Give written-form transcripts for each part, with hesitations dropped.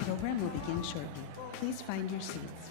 The program will begin shortly. Please find your seats.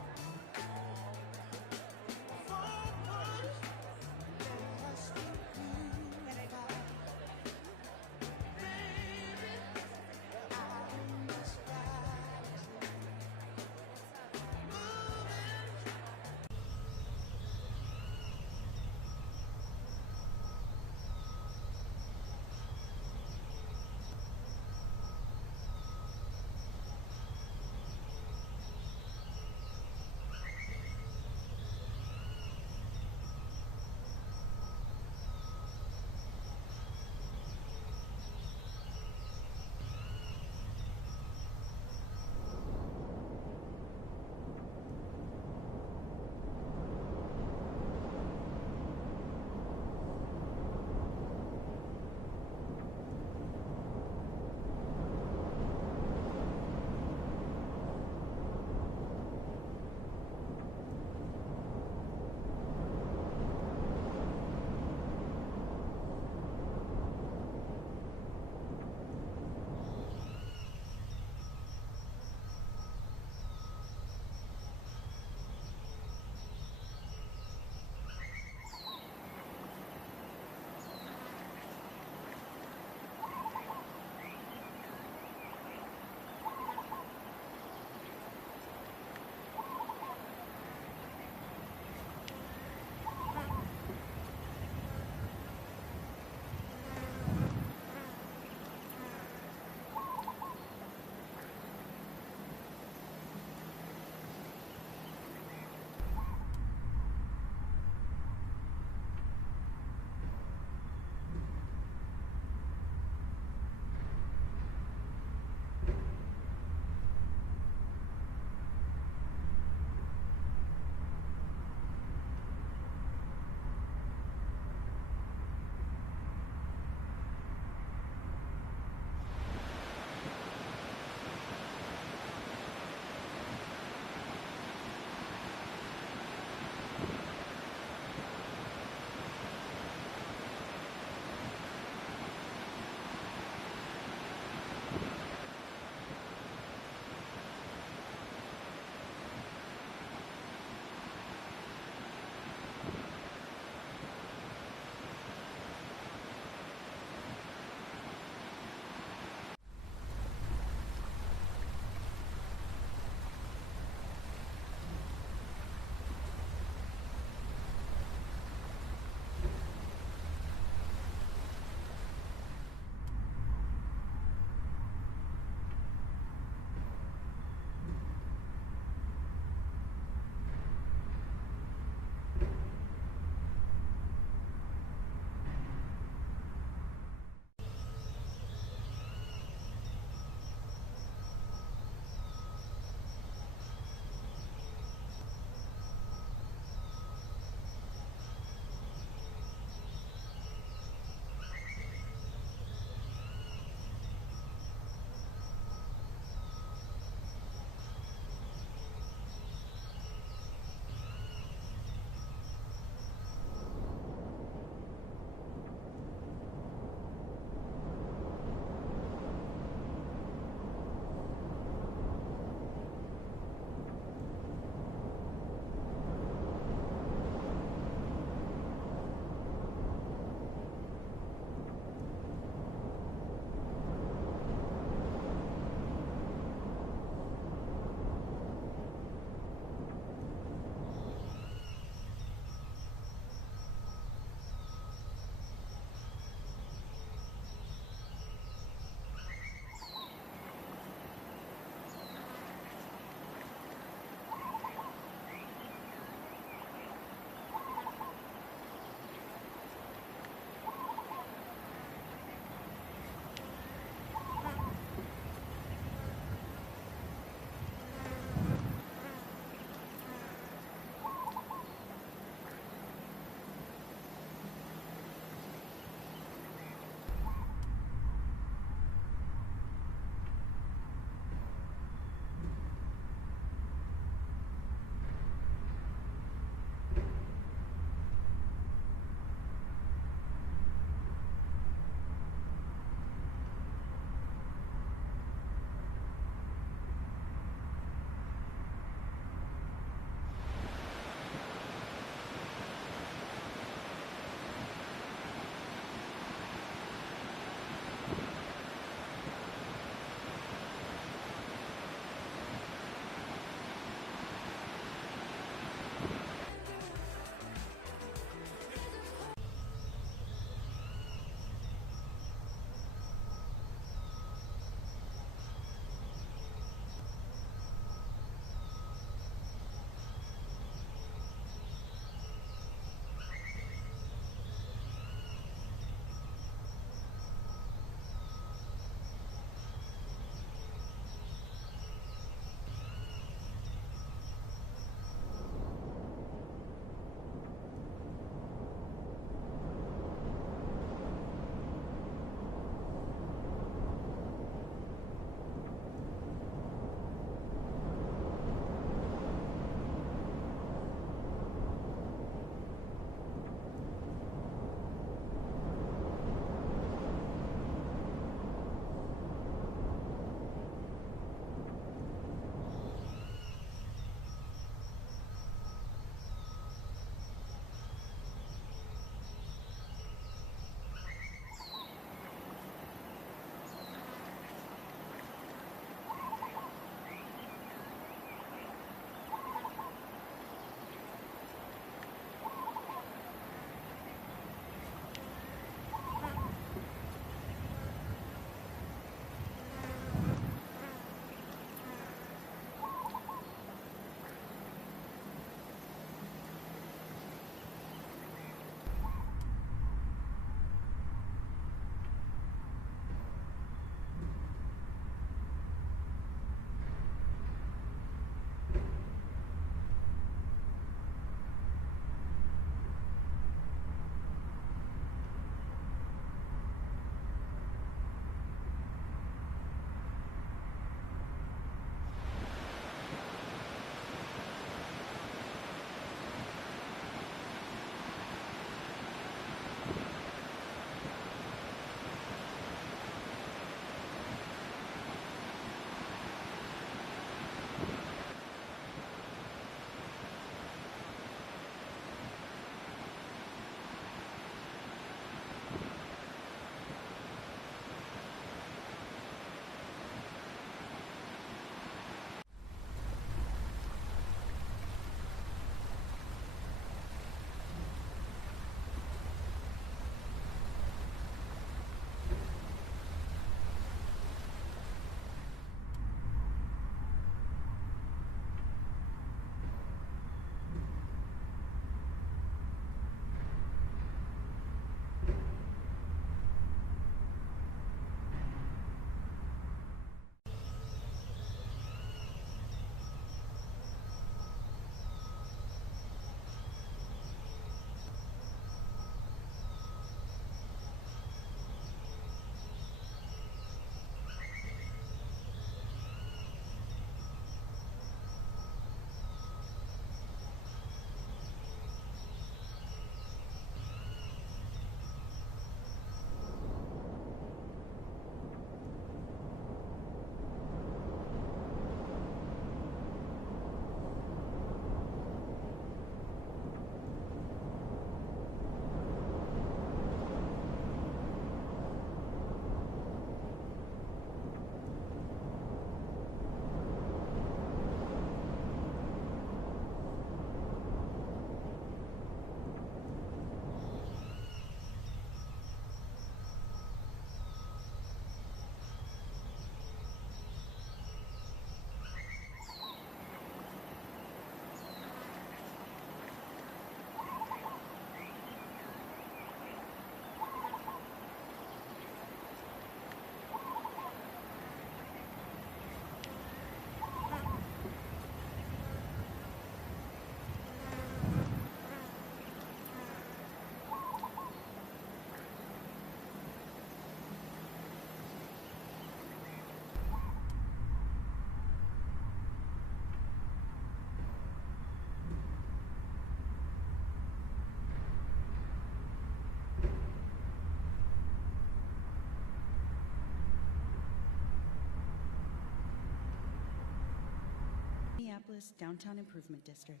Minneapolis Downtown Improvement District.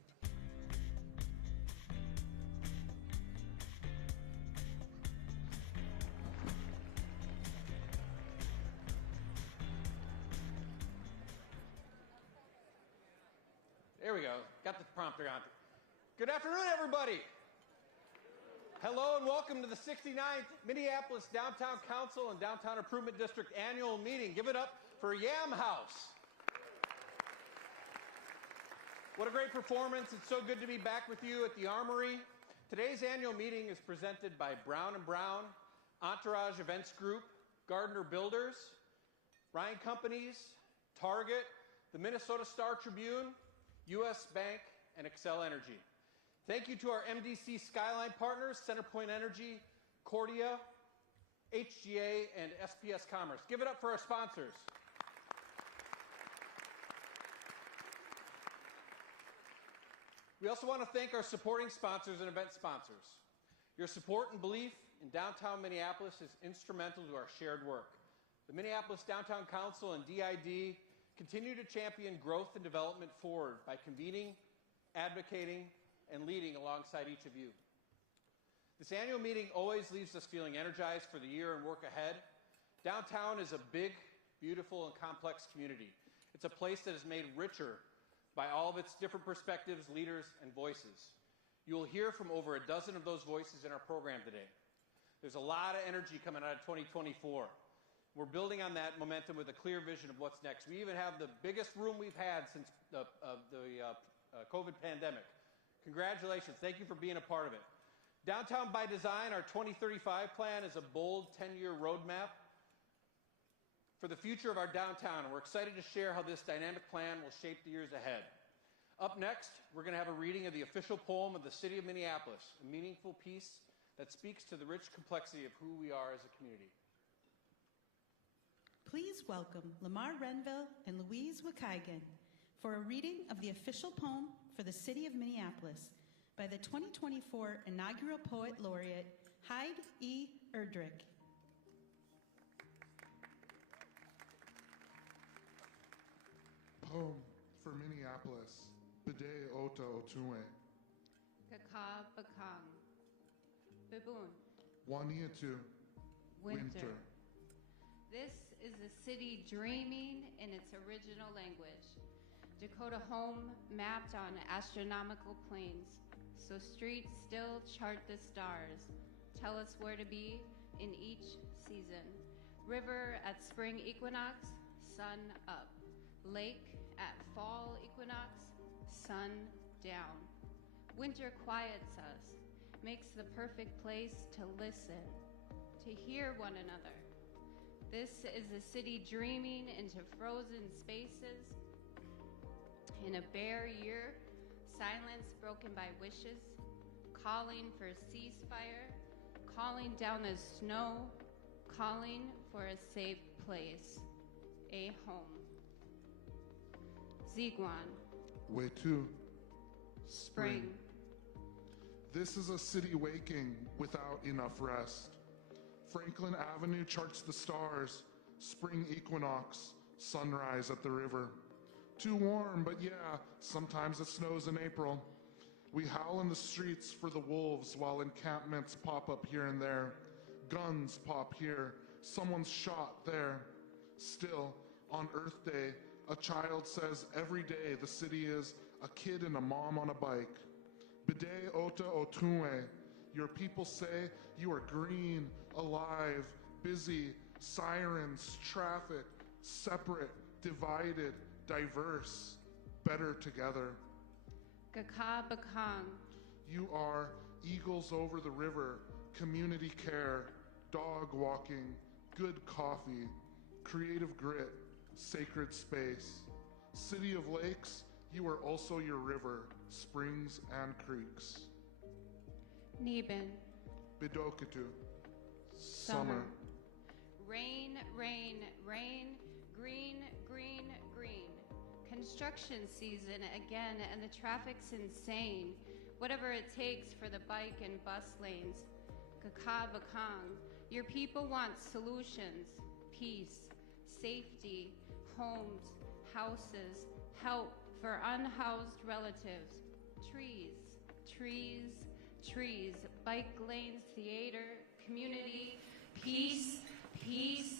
There we go. Got the prompter on. Good afternoon, everybody. Hello and welcome to the 69th Minneapolis Downtown Council and Downtown Improvement District Annual Meeting. Give it up for Yam House. What a great performance. It's so good to be back with you at the Armory. Today's annual meeting is presented by Brown & Brown, Entourage Events Group, Gardner Builders, Ryan Companies, Target, the Minnesota Star Tribune, U.S. Bank, and Xcel Energy. Thank you to our MDC Skyline partners, CenterPoint Energy, Cordia, HGA, and SPS Commerce. Give it up for our sponsors. We also want to thank our supporting sponsors and event sponsors. Your support and belief in downtown Minneapolis is instrumental to our shared work. The Minneapolis Downtown Council and DID continue to champion growth and development forward by convening, advocating, and leading alongside each of you. This annual meeting always leaves us feeling energized for the year and work ahead. Downtown is a big, beautiful, and complex community. It's a place that is made richer by all of its different perspectives, leaders, and voices. You will hear from over a dozen of those voices in our program today. There's a lot of energy coming out of 2024. We're building on that momentum with a clear vision of what's next. We even have the biggest room we've had since the COVID pandemic. Congratulations. Thank you for being a part of it. Downtown by Design, our 2035 plan, is a bold 10-year roadmap for the future of our downtown, and we're excited to share how this dynamic plan will shape the years ahead. Up next, we're going to have a reading of the official poem of the City of Minneapolis, a meaningful piece that speaks to the rich complexity of who we are as a community. Please welcome Lamar Renville and Louise Wakagan for a reading of the official poem for the City of Minneapolis by the 2024 inaugural Poet Laureate, Hyde E. Erdrich. Poem for Minneapolis, Bide Ota Otue. Kaka Bakang. Baboon. Waniatu. Winter. This is a city dreaming in its original language. Dakota home mapped on astronomical planes, so streets still chart the stars, tell us where to be in each season. River at spring equinox, sun up. Lake at fall equinox, sun down. Winter quiets us, makes the perfect place to listen, to hear one another. This is a city dreaming into frozen spaces. In a bare year, silence broken by wishes, calling for ceasefire, calling down the snow, calling for a safe place, a home. Ziguan. Wetu. Spring. This is a city waking without enough rest. Franklin Avenue charts the stars, spring equinox, sunrise at the river. Too warm, but yeah, sometimes it snows in April. We howl in the streets for the wolves while encampments pop up here and there. Guns pop here, someone's shot there. Still, on Earth Day, a child says every day the city is a kid and a mom on a bike. Bide Ota Otue, your people say you are green, alive, busy, sirens, traffic, separate, divided, diverse, better together. Kaka Bakang. You are eagles over the river, community care, dog walking, good coffee, creative grit, sacred space. City of lakes, you are also your river, springs and creeks. Neben. Bidokitu. Summer. Rain, rain, rain, green, green, green. Construction season again, and the traffic's insane. Whatever it takes for the bike and bus lanes. Kaka Bakang. Your people want solutions, peace, safety, homes, houses, help, for unhoused relatives. Trees, trees, trees, bike lanes, theater, community, peace, peace,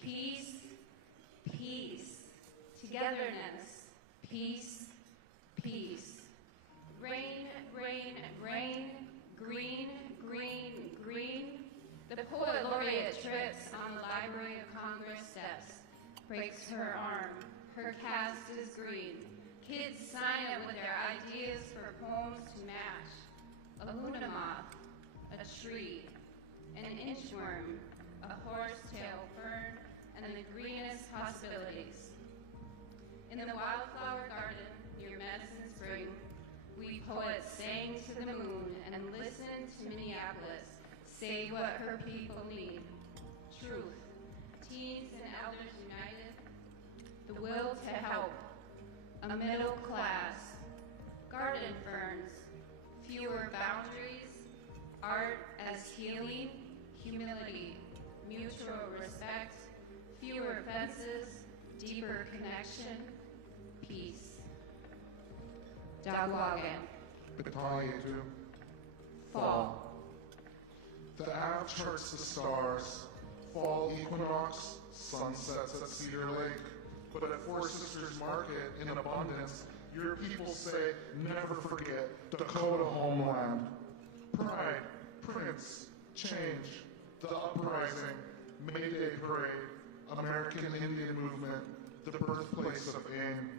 peace, peace, togetherness, peace, peace. Rain, rain, rain, green, green, green. The poet laureate trips on the Library of Congress steps, breaks her arm, her cast is green. Kids sign it with their ideas for poems to match. A luna moth, a tree, an inchworm, a horsetail fern, and the greenest possibilities. In the wildflower garden near Medicine Spring, we poets sang to the moon and listened to Minneapolis say what her people need. Truth, teens and elders united, the will to help, a middle class, garden ferns, fewer boundaries, art as healing, humility, mutual respect, fewer fences, deeper connection, peace. Dagwagan. Bitayetu. Fall. The Ave charts the stars. Fall equinox, sunsets at Cedar Lake. But at Four Sisters Market, in abundance, your people say, never forget Dakota homeland. Pride, Prince, change, the uprising, May Day parade, American Indian movement, the birthplace of AIM.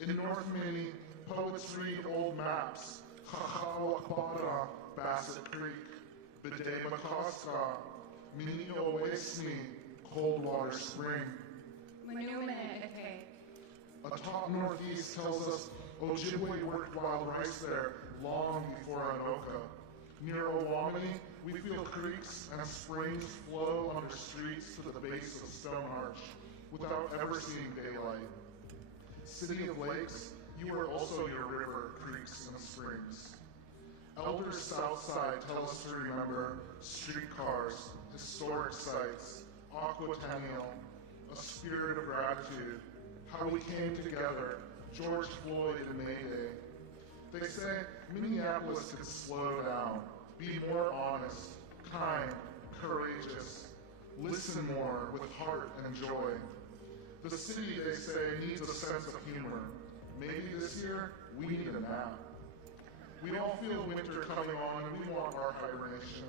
In North Minnie, poets read old maps, Chachawakbada, Bassett Creek, Bideba-Koska, Minneapolis-St, Coldwater Spring. Atop Northeast tells us Ojibwe worked wild rice there long before Anoka. Near Owamini, we feel creeks and springs flow under streets to the base of Stone Arch without ever seeing daylight. City of Lakes, you are also your river, creeks, and springs. Elders Southside tell us to remember streetcars, historic sites, Aquatennial, a spirit of gratitude, how we came together, George Floyd and May Day. They say Minneapolis could slow down, be more honest, kind, courageous, listen more with heart and joy. The city, they say, needs a sense of humor. Maybe this year, we need a nap. We all feel winter coming on and we want our hibernation.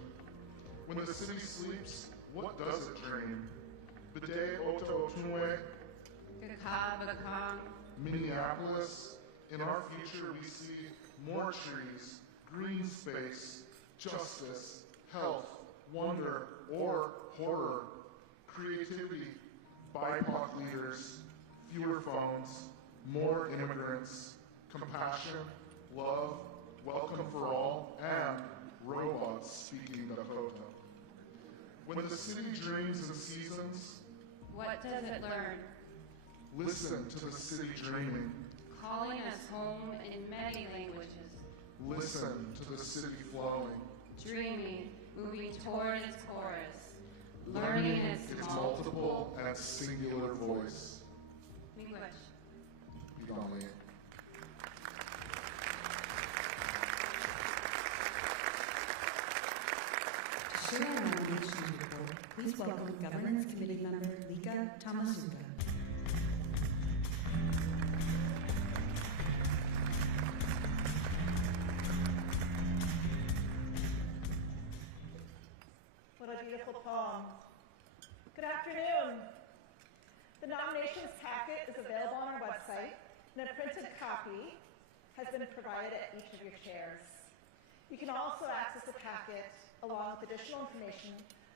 When the city sleeps, what does it dream? Bide Oto Otunwe, Minneapolis. In our future, we see more trees, green space, justice, health, wonder, or horror, creativity, BIPOC leaders, fewer phones, more immigrants, compassion, love, welcome for all, and robots speaking Dakota. When the city dreams in seasons, what does it learn? Listen to the city dreaming. Calling us home in many languages. Listen to the city flowing. Dreaming, moving toward its chorus. Learning its multiple and singular voice. English. Bidale. To share our nomination report, please welcome Governance Committee Member Lika Tamasuka. What a beautiful poem. Good afternoon. The nominations packet is available on our website, and a printed copy has been provided at each of your chairs. You can also access the packet along with additional information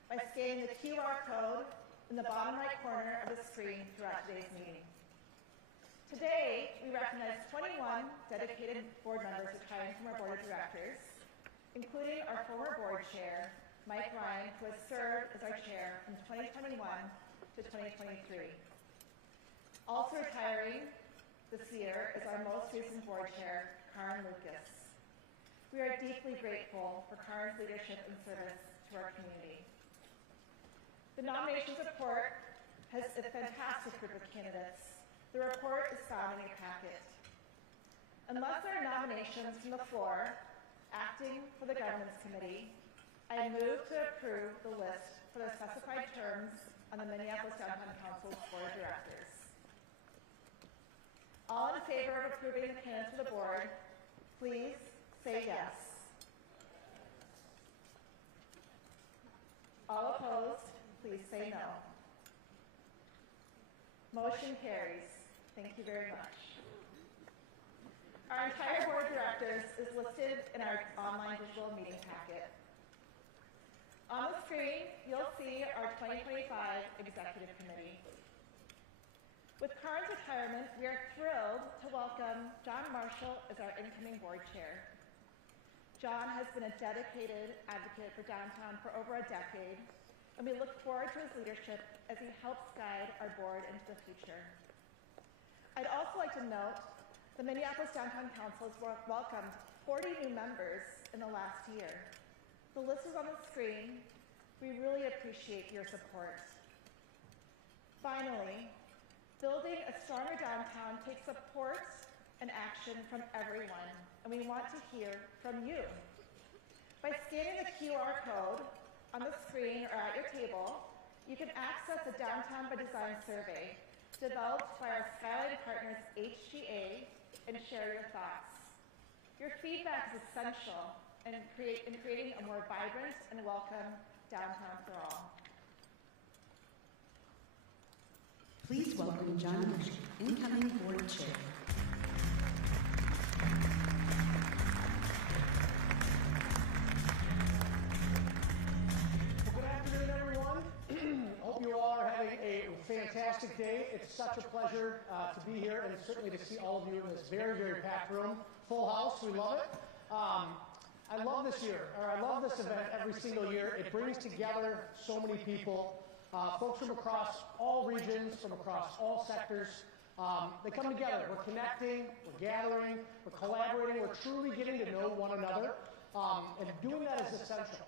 by scanning the QR code in the bottom right corner of the screen throughout today's meeting. Today, we recognize 21 dedicated board members retiring from our board of directors, including our former board chair, Mike Ryan, who has served as our chair from 2021 to 2023. Also retiring this year is our most recent board chair, Karen Lucas. We are deeply grateful for Karen's leadership and service to our community. The nominations report has a fantastic group of candidates. The report is found in your packet. Unless there are nominations from the floor, acting for the Governance Committee, I move to approve the list for the specified terms on the Minneapolis Downtown Council's Board of Directors. All in favor of approving the candidates for the board, please say yes. All opposed, please say no. Motion carries. Thank you very much. Our entire board of directors is listed in our online digital meeting packet. On the screen, you'll see our 2025 Executive Committee. With Karin's retirement, we are thrilled to welcome John Marshall as our incoming board chair. John has been a dedicated advocate for downtown for over a decade, and we look forward to his leadership as he helps guide our board into the future. I'd also like to note the Minneapolis Downtown Council has welcomed 40 new members in the last year. The list is on the screen. We really appreciate your support. Finally, building a stronger downtown takes support and action from everyone, and we want to hear from you. By scanning the QR code on the screen or at your table, you can access the Downtown by Design survey developed by our Skyline Partners HGA and share your thoughts. Your feedback is essential in creating a more vibrant and welcome downtown for all. Please welcome John Marshall, incoming board chair. Good afternoon, everyone. Hope you all are having a fantastic day. It's such a pleasure to be here and certainly to see all of you in this very, very packed room. Full house, we love it. I love this event every single year. It brings together so many people, folks from across all regions, from across all sectors. They come together. We're connecting, we're gathering, we're collaborating, we're truly getting to know one another, and doing that is essential.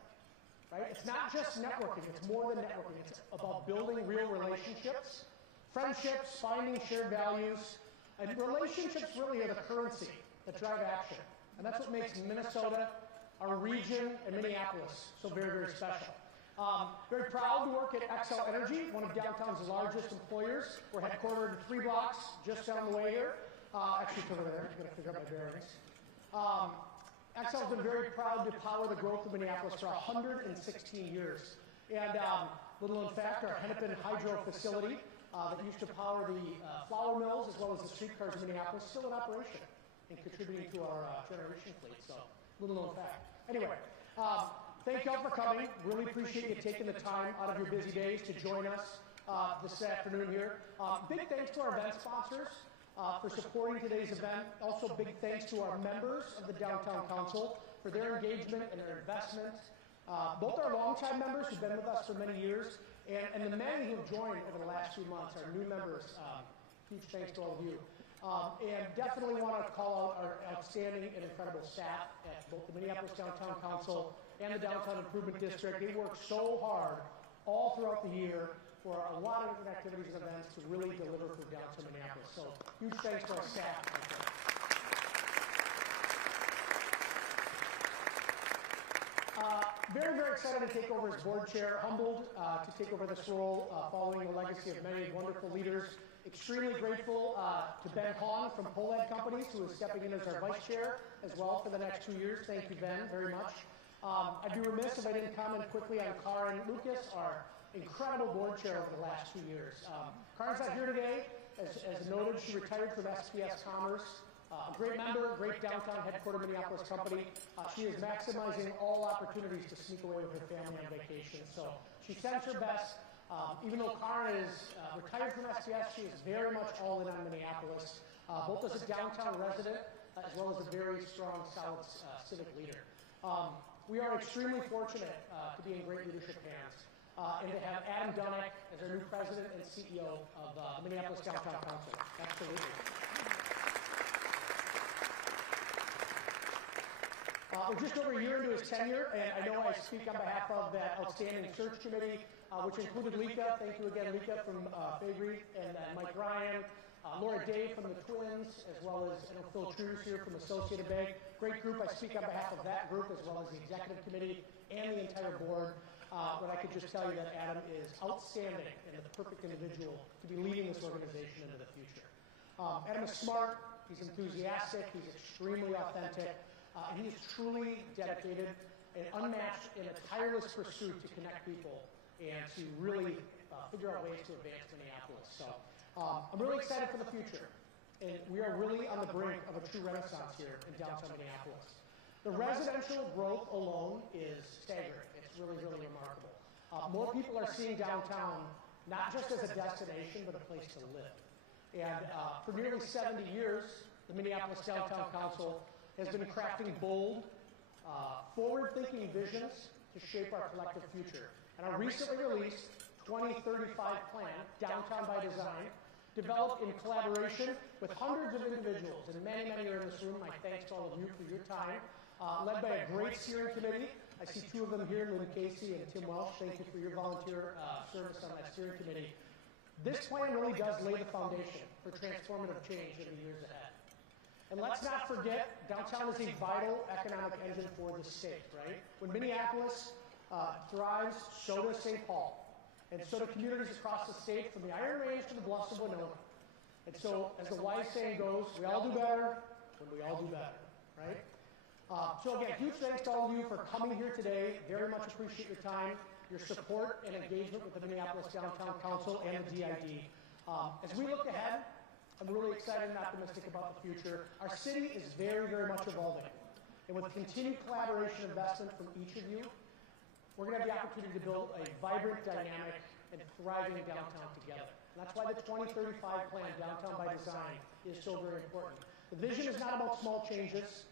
Right? It's not just networking, it's more than networking. It's about building real relationships, friendships, finding shared values, and relationships really are the currency that drive action. And that's what makes Minnesota, our region, and Minneapolis so very, very special. Very proud to work at Xcel Energy, one of downtown's largest employers. We're headquartered 3 blocks just down the way here. Actually, it's over there. I'm going to figure out my bearings. Xcel has been very proud to power the growth of Minneapolis for 116 years. And little known fact, our Hennepin Hydro facility that used to power the flour mills as well as the streetcars in Minneapolis is still in operation and contributing to our generation fleet. So, little known fact. Anyway, thank y'all for coming. Really appreciate you taking the time out of your busy days to join us this afternoon here. Big thanks to our event sponsors for supporting today's event. Also, big thanks to our members of the Downtown Council for their engagement and their investment. Both our longtime members who've been with us for many years and the many who've joined over the last few months, our new members. Huge thanks to all of you. And definitely want to call out our outstanding and incredible staff at both the Minneapolis Downtown Council and the Downtown Improvement District. They work so hard all throughout the year for a lot of different activities and events to really deliver for downtown Minneapolis. So huge thanks to our staff. Very, very excited to take over as board chair. Humbled to take over this role following the legacy of many wonderful leaders. Extremely grateful to Ben Hahn from Polad Companies, who is stepping in as our vice chair as well for the next 2 years. Thank you, Ben, very much. I'd be remiss if I didn't comment quickly on Karin Lucas, our incredible board chair over the last 2 years. Karin's not here today. As noted, she retired from SPS Commerce. A great member, great downtown headquarter Minneapolis company. She is maximizing all opportunities to sneak away with her family on vacation. So she sends her best. Even though Karin is retired from SPS, she is very much all in on Minneapolis, both as a downtown resident as well as a very strong, solid civic leader. We are extremely fortunate to be in great leadership hands and to have Adam Dunnick as our new president and CEO of the Minneapolis Downtown Council. Absolutely. We're just over a year into his tenure, and I know I speak on behalf of that outstanding search committee, which included Lika. Thank you again, Lika, from Fabry, and Mike Ryan, Laura Day from the Twins, as well as Phil Trues here from Associated Bank. Great group. I speak on behalf of that group as well as the executive committee and the entire board. But I could just tell you that Adam is outstanding and the perfect individual to be leading this organization into the future. Adam is smart, he's enthusiastic, he's extremely authentic, and he is truly dedicated and unmatched in a tireless pursuit to connect people and to really figure out ways to advance Minneapolis. So I'm really excited for the future, and we are really on the brink of a true renaissance here in downtown Minneapolis. The residential growth alone is staggering. It's really, really remarkable. More people are seeing downtown not just as a destination, but a place to live. And for nearly 70 years, the Minneapolis Downtown Council has been crafting bold, forward-thinking visions to shape our collective future. And our recently released 2035 plan, Downtown by Design, developed in collaboration with hundreds of individuals, and many, many are in this room. My thanks to all of you for your time. Led by a great steering committee. I see two of them here, Lynn Casey and Tim Welsh. Thank you for your volunteer service on that steering committee. This plan really does lay the foundation for transformative change in the years ahead. And let's not forget, downtown is a vital economic engine for the state, right? When Minneapolis thrives, so does St. Paul. And so do communities across the state, from the Iron Range to the Bluffs of Winona. And so, as the wise saying goes, we all do better when we all do better, right? So again, huge thanks to all of you for coming here today. Very much appreciate your time, your support and engagement with the Minneapolis Downtown Council and the DID. As we look ahead, I'm really excited and optimistic about the future. Our city is very, very much evolving. And with continued collaboration and investment from each of you, we're going to have the opportunity to build a vibrant, dynamic, and thriving downtown together. And that's why the 2035 plan, Downtown by Design, is so very important. The vision is not about small changes. It's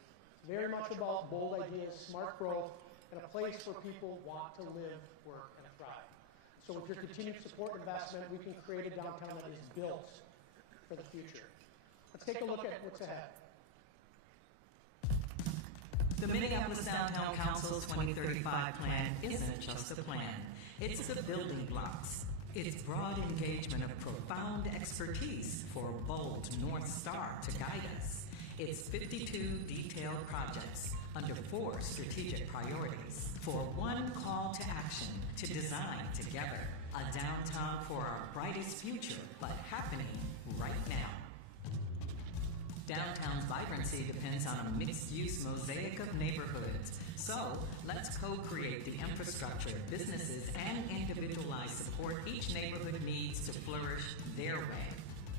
very much about bold ideas, smart growth, and a place where people want to live, work, and thrive. So with your continued support and investment, we can create a downtown that is built for the future. Let's take a look at what's ahead. The Minneapolis Downtown Council's 2035 plan isn't just a plan. It's the building blocks. It's broad engagement of profound expertise for a bold North Star to guide us. It's 52 detailed projects under 4 strategic priorities for one call to action to design together a downtown for our brightest future, but happening right now. Downtown's vibrancy depends on a mixed-use mosaic of neighborhoods. So let's co-create the infrastructure, businesses, and individualized support each neighborhood needs to flourish their way.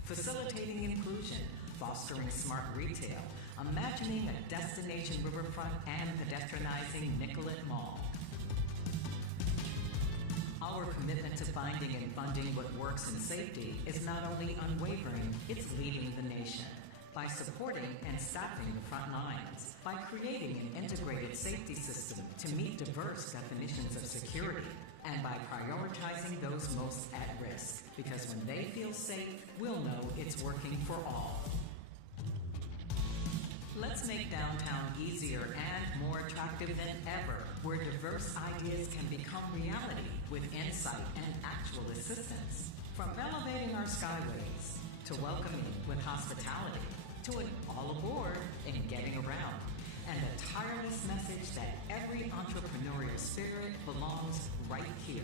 Facilitating inclusion, fostering smart retail, imagining a destination riverfront, and pedestrianizing Nicollet Mall. Our commitment to finding and funding what works in safety is not only unwavering, it's leading the nation. By supporting and staffing the front lines, by creating an integrated safety system to meet diverse definitions of security, and by prioritizing those most at risk. Because when they feel safe, we'll know it's working for all. Let's make downtown easier and more attractive than ever, where diverse ideas can become reality with insight and actual assistance. From elevating our skyways, to welcoming with hospitality, to an all aboard and getting around, and a tireless message that every entrepreneurial spirit belongs right here.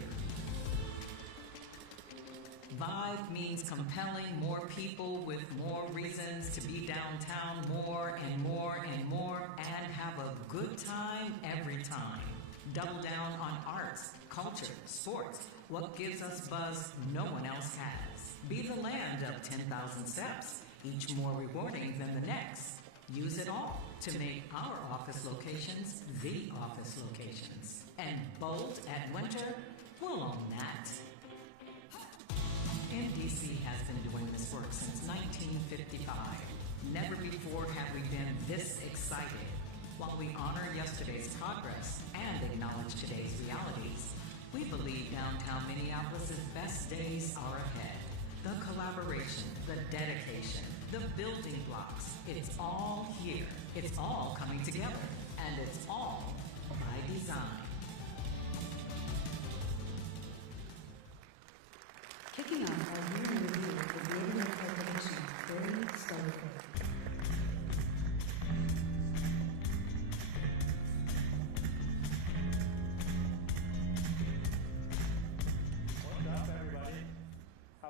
Vibe means compelling more people with more reasons to be downtown more and more and more, and have a good time every time. Double down on arts, culture, sports, what gives us buzz no one else has. Be the land of 10,000 steps, each more rewarding than the next. Use it all to make our office locations the office locations. And bold at winter, we'll own that. NDC has been doing this work since 1955. Never before have we been this excited. While we honor yesterday's progress and acknowledge today's realities, we believe downtown Minneapolis' best days are ahead. The collaboration, the dedication, the building blocks, it's all here. It's all coming together, and it's all by design. Kicking off our yearly review of the neighborhood cultivation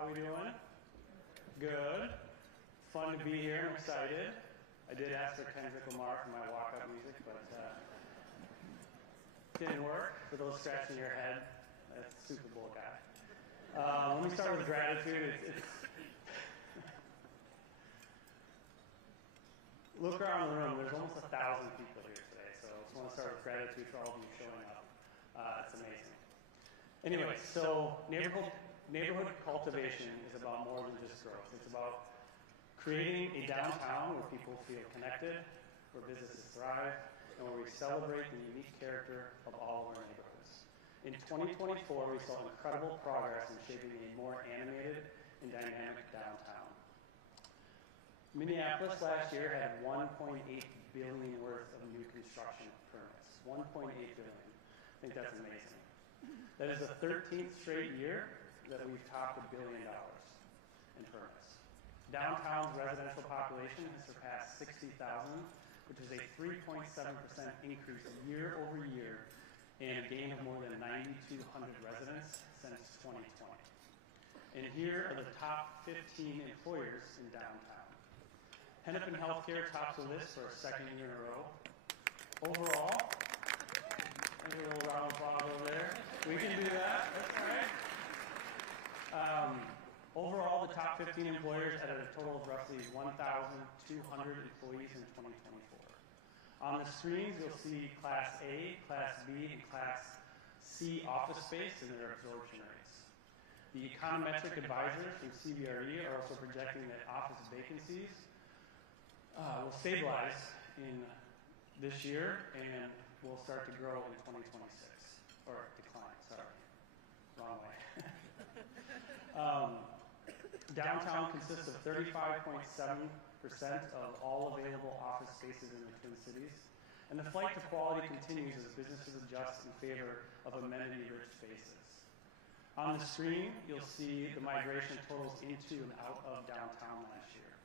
How we doing? Good. Fun to be here. I'm excited. I did ask for Kendrick Lamar for my walk-up music, but didn't work. For those scratching your head, that's Super Bowl guy. Let me start with gratitude. Look around the room. There's almost 1,000 people here today, so I just want to start with gratitude for all of you showing up. It's amazing. Anyway, so neighborhood cultivation is about more than just growth. It's about creating a downtown where people feel connected, where businesses thrive, and where we celebrate the unique character of all of our neighborhoods. In 2024, we saw incredible progress in shaping a more animated and dynamic downtown. Minneapolis last year had $1.8 billion worth of new construction permits. $1.8 billion. I think that's amazing. That is the 13th straight year that we've topped $1 billion in permits. Downtown's residential population has surpassed 60,000, which is a 3.7% increase year over year and a gain of more than 9,200 residents since 2020. And here are the top 15 employers in downtown. Hennepin Healthcare tops the list for a second year in a row. Overall, a little round of applause over there. We can do that. That's all right. Overall, the top 15 employers added a total of roughly 1,200 employees in 2024. On the screens, you'll see Class A, Class B, and Class C office space and their absorption rates. The econometric advisors from CBRE are also projecting that office vacancies will stabilize in this year and will start to grow in 2026, or decline, sorry, wrong way. Downtown consists of 35.7% of all available office spaces in the Twin Cities, and the flight to quality continues as businesses adjust in favor of amenity-rich spaces. On the screen, you'll see the migration totals into and out of downtown last year.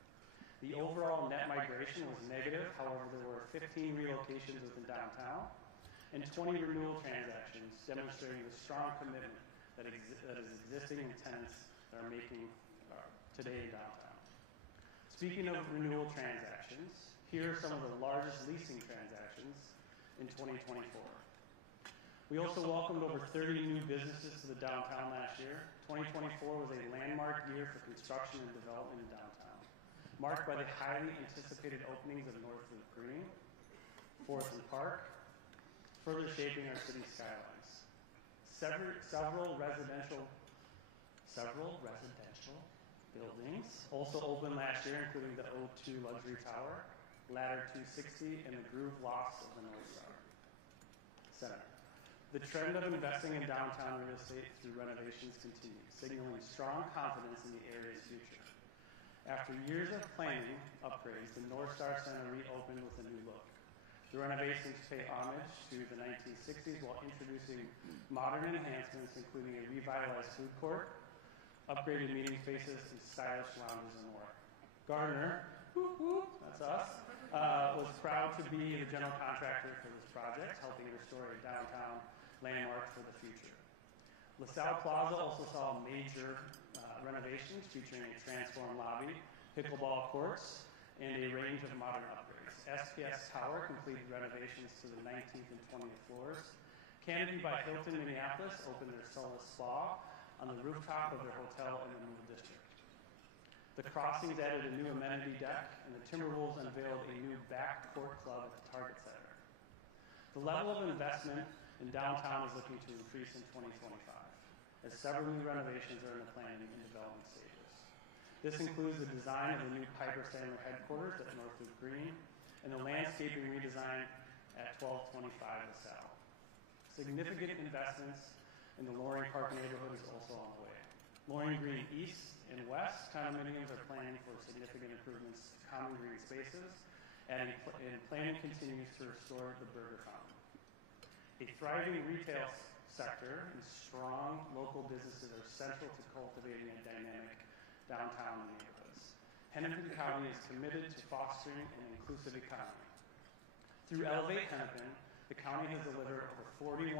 The overall net migration was negative, however, there were 15 relocations within downtown and 20 renewal transactions, demonstrating the strong commitment that is existing in tenants that are making today in downtown. Speaking of renewal transactions, here are some of the largest leasing transactions in 2024. We also welcomed over 30 new businesses to the downtown last year. 2024 was a landmark year for construction and development in downtown, marked by the highly anticipated openings of Northwood Green, Forest Park, further shaping our city skylines. Several residential buildings also opened last year, including the O2 Luxury Tower, Ladder 260, and the Groove Lofts of the North Star Center. The trend of investing in downtown real estate through renovations continues, signaling strong confidence in the area's future. After years of planning upgrades, the North Star Center reopened with a new look. The renovations pay homage to the 1960s while introducing modern enhancements, including a revitalized food court, upgraded meeting spaces, and stylish lounges and more. Gardner, that's us, was proud to be the general contractor for this project, helping restore a downtown landmark for the future. LaSalle Plaza also saw major renovations featuring a transformed lobby, pickleball courts, and a range of modern upgrades. SPS Tower completed renovations to the 19th and 20th floors. Canopy by Hilton Minneapolis opened their Solis Spa on the rooftop of their hotel in the Middle District. The Crossings added a new amenity deck, and the Timberwolves unveiled a new backcourt club at the Target Center. The level of investment in downtown is looking to increase in 2025, as several new renovations are in the planning and development stages. This includes the design of the new Piper Sandler headquarters at Northwood Green and the landscaping redesign at 1225 LaSalle. Significant investments in the Loring Park neighborhood is also on the way. Loring Green East and West condominiums are planning for significant improvements to common green spaces, and planning continues to restore the Burger Fountain. A thriving retail sector and strong local businesses are central to cultivating a dynamic downtown neighborhoods. Hennepin County is committed to fostering an inclusive economy. Through Elevate Hennepin, the county has delivered over 41,000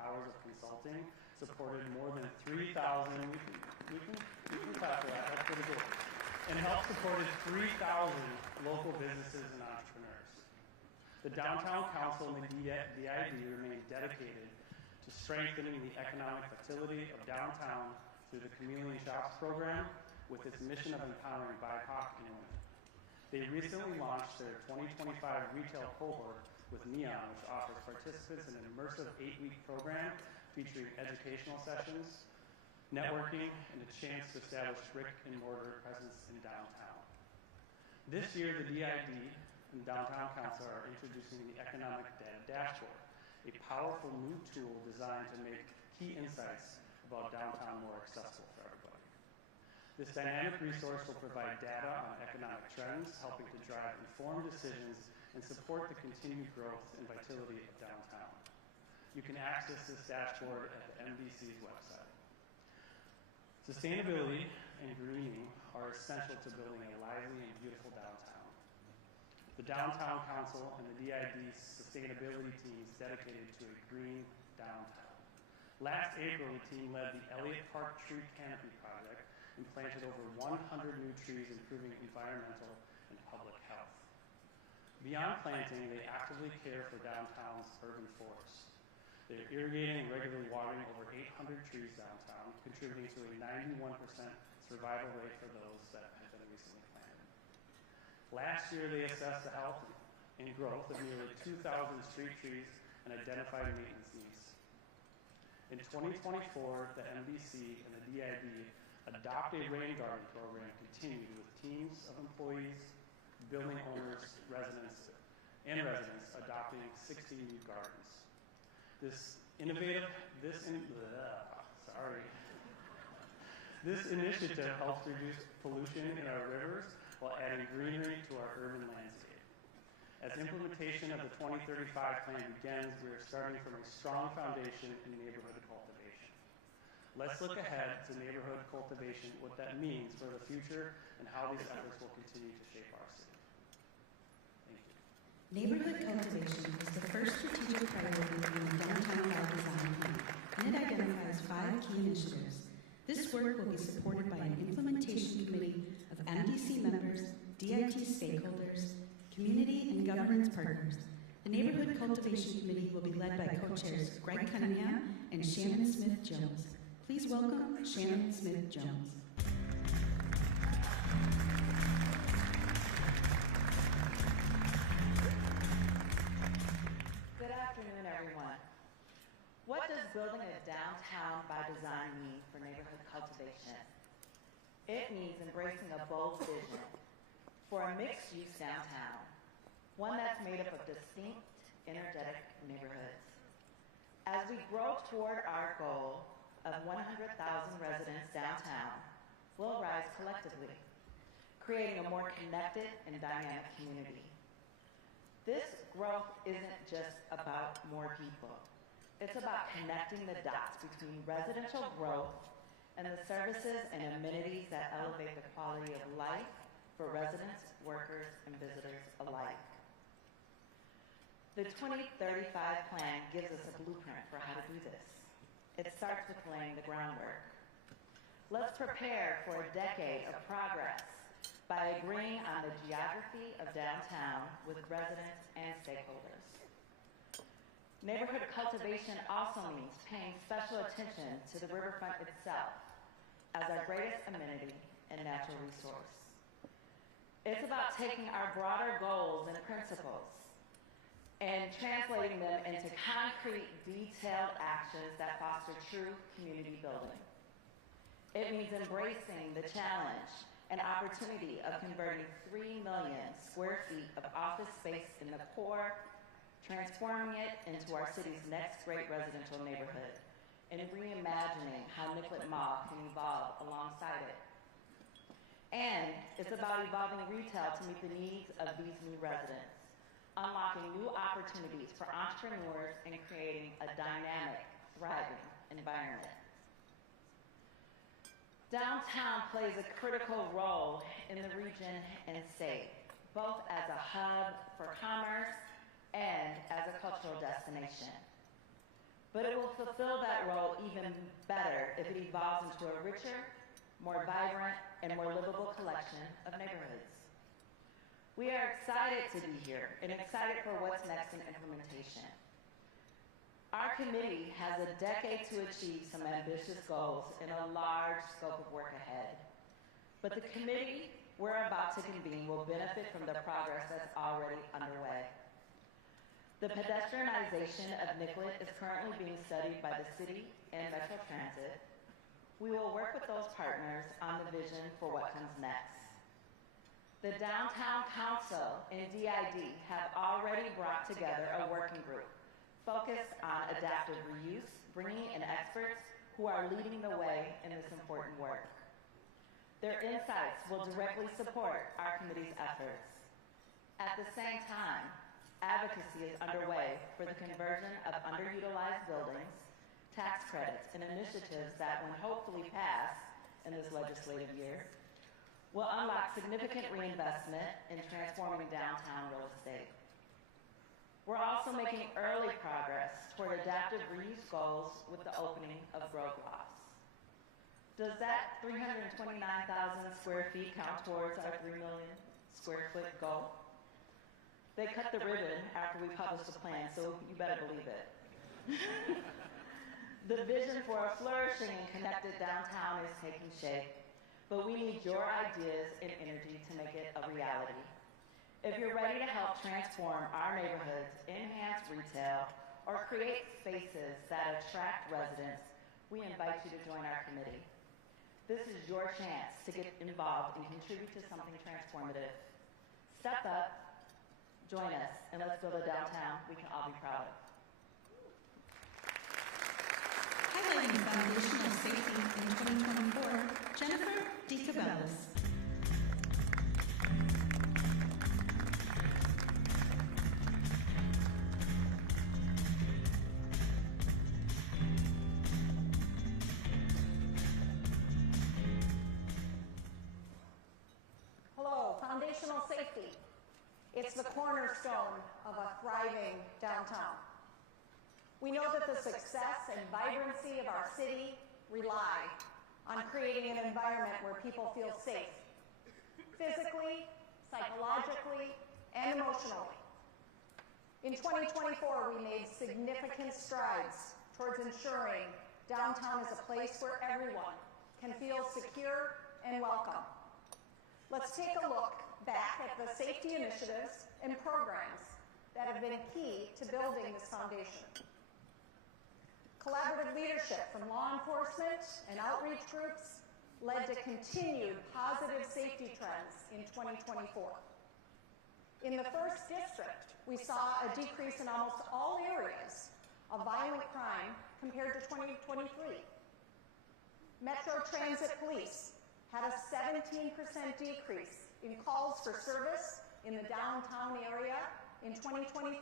hours of consulting supported more than 3,000, we can clap for that, that's pretty cool, and helped supported 3,000 local businesses and entrepreneurs. The Downtown Council and the DID remain dedicated to strengthening the economic vitality of downtown through the Community Shops program with its mission of empowering BIPOC and women. They recently launched their 2025 retail cohort with Neon, which offers participants an immersive 8-week program featuring educational sessions, networking, and a chance to establish brick-and-mortar presence in downtown. This year, the DID and Downtown Council are introducing the Economic Data Dashboard, a powerful new tool designed to make key insights about downtown more accessible for everybody. This dynamic resource will provide data on economic trends, helping to drive informed decisions and support the continued growth and vitality of downtown. You can access this dashboard at the MDC's website. Sustainability and greening are essential to building a lively and beautiful downtown. The Downtown Council and the DID sustainability teams dedicated to a green downtown. Last April, the team led the Elliott Park Tree Canopy Project and planted over 100 new trees, improving environmental and public health. Beyond planting, they actively care for downtown's urban forests. They're irrigating and regularly watering over 800 trees downtown, contributing to a 91% survival rate for those that have been recently planted. Last year, they assessed the health and growth of nearly 2,000 street trees and identified maintenance needs. In 2024, the MDC and the DID Adopt a Rain Garden program continued with teams of employees, building owners, residents adopting 60 new gardens. This initiative helps reduce pollution in our rivers while adding greenery to our urban landscape. As implementation of the 2035 plan begins, we are starting from a strong foundation in neighborhood cultivation. Let's look ahead to neighborhood cultivation, what that means for the future, and how these efforts will continue to shape our city. Thank you. Neighborhood cultivation is the first strategic priority in the Downtown Cal Design Plan, and it identifies 5 key initiatives. This work will be supported by an implementation committee of MDC members, DIT stakeholders, community and governance partners. The Neighborhood Cultivation Committee will be led by co-chairs Greg Cunningham and Shannon Smith-Jones. Please welcome Shannon Smith-Jones. Good afternoon, everyone. What does building a downtown by design mean for neighborhood cultivation? It means embracing a bold vision for a mixed-use downtown, one that's made up of distinct, energetic neighborhoods. As we grow toward our goal of 100,000 residents downtown, we'll rise collectively, creating a more connected and dynamic community. This growth isn't just about more people. It's about connecting the dots between residential growth and the services and amenities that elevate the quality of life for residents, workers, and visitors alike. The 2035 plan gives us a blueprint for how to do this. It starts with laying the groundwork. Let's prepare for a decade of progress by agreeing on the geography of downtown with residents and stakeholders. Neighborhood cultivation also means paying special attention to the riverfront itself as our greatest amenity and natural resource. It's about taking our broader goals and principles and translating them into concrete, detailed actions that foster true community building. It means embracing the challenge and opportunity of converting 3 million square feet of office space in the core, transforming it into our city's next great residential neighborhood, and reimagining how Nicollet Mall can evolve alongside it. And it's about evolving retail to meet the needs of these new residents, unlocking new opportunities for entrepreneurs and creating a dynamic, thriving environment. Downtown plays a critical role in the region and state, both as a hub for commerce and as a cultural destination. but it will fulfill that role even better if it evolves into a richer, more vibrant, and more livable collection of neighborhoods. We are excited to be here and excited for what's next in implementation. Our committee has a decade to achieve some ambitious goals and a large scope of work ahead. But the committee we're about to convene will benefit from the progress that's already underway. The pedestrianization of Nicollet is currently being studied by the city and Metro Transit. We will work with those partners on the vision for what comes next. The Downtown Council and DID have already brought together a working group focused on adaptive reuse, bringing in experts who are leading the way in this important work. Their insights will directly support our committee's efforts. At the same time, advocacy is underway for the conversion of underutilized buildings, tax credits, and initiatives that, when hopefully passed in this legislative year, will unlock significant reinvestment in transforming downtown real estate. We're also making early progress toward adaptive reuse goals with the opening of Grove Lofts. Does that 329,000 square feet count towards our 3 million square foot goal? They cut the ribbon after we published the plan, so you better believe it. The vision for a flourishing and connected downtown is taking shape, but we need your ideas and energy to make it a reality. If you're ready to help transform our neighborhoods, enhance retail, or create spaces that attract residents, we invite you to join our committee. This is your chance to get involved and contribute to something transformative. Step up, join us, and let's build a downtown we can all be proud of. Highlighting foundational safety in 2024, Jennifer DeCabellis. Hello, foundational safety. It's the cornerstone of a thriving downtown. We know that the success and vibrancy of our city rely on creating an environment where people feel safe, physically, psychologically, and emotionally. In 2024, we made significant strides towards ensuring downtown is a place where everyone can feel secure and welcome. Let's take a look back at the safety initiatives and programs that have been key to building this foundation. Collaborative leadership from law enforcement and outreach groups led to continued positive safety trends in 2024. In the 1st District, we saw a decrease in almost all areas of violent crime compared to 2023. Metro Transit Police had a 17% decrease in calls for service in the downtown area in 2024.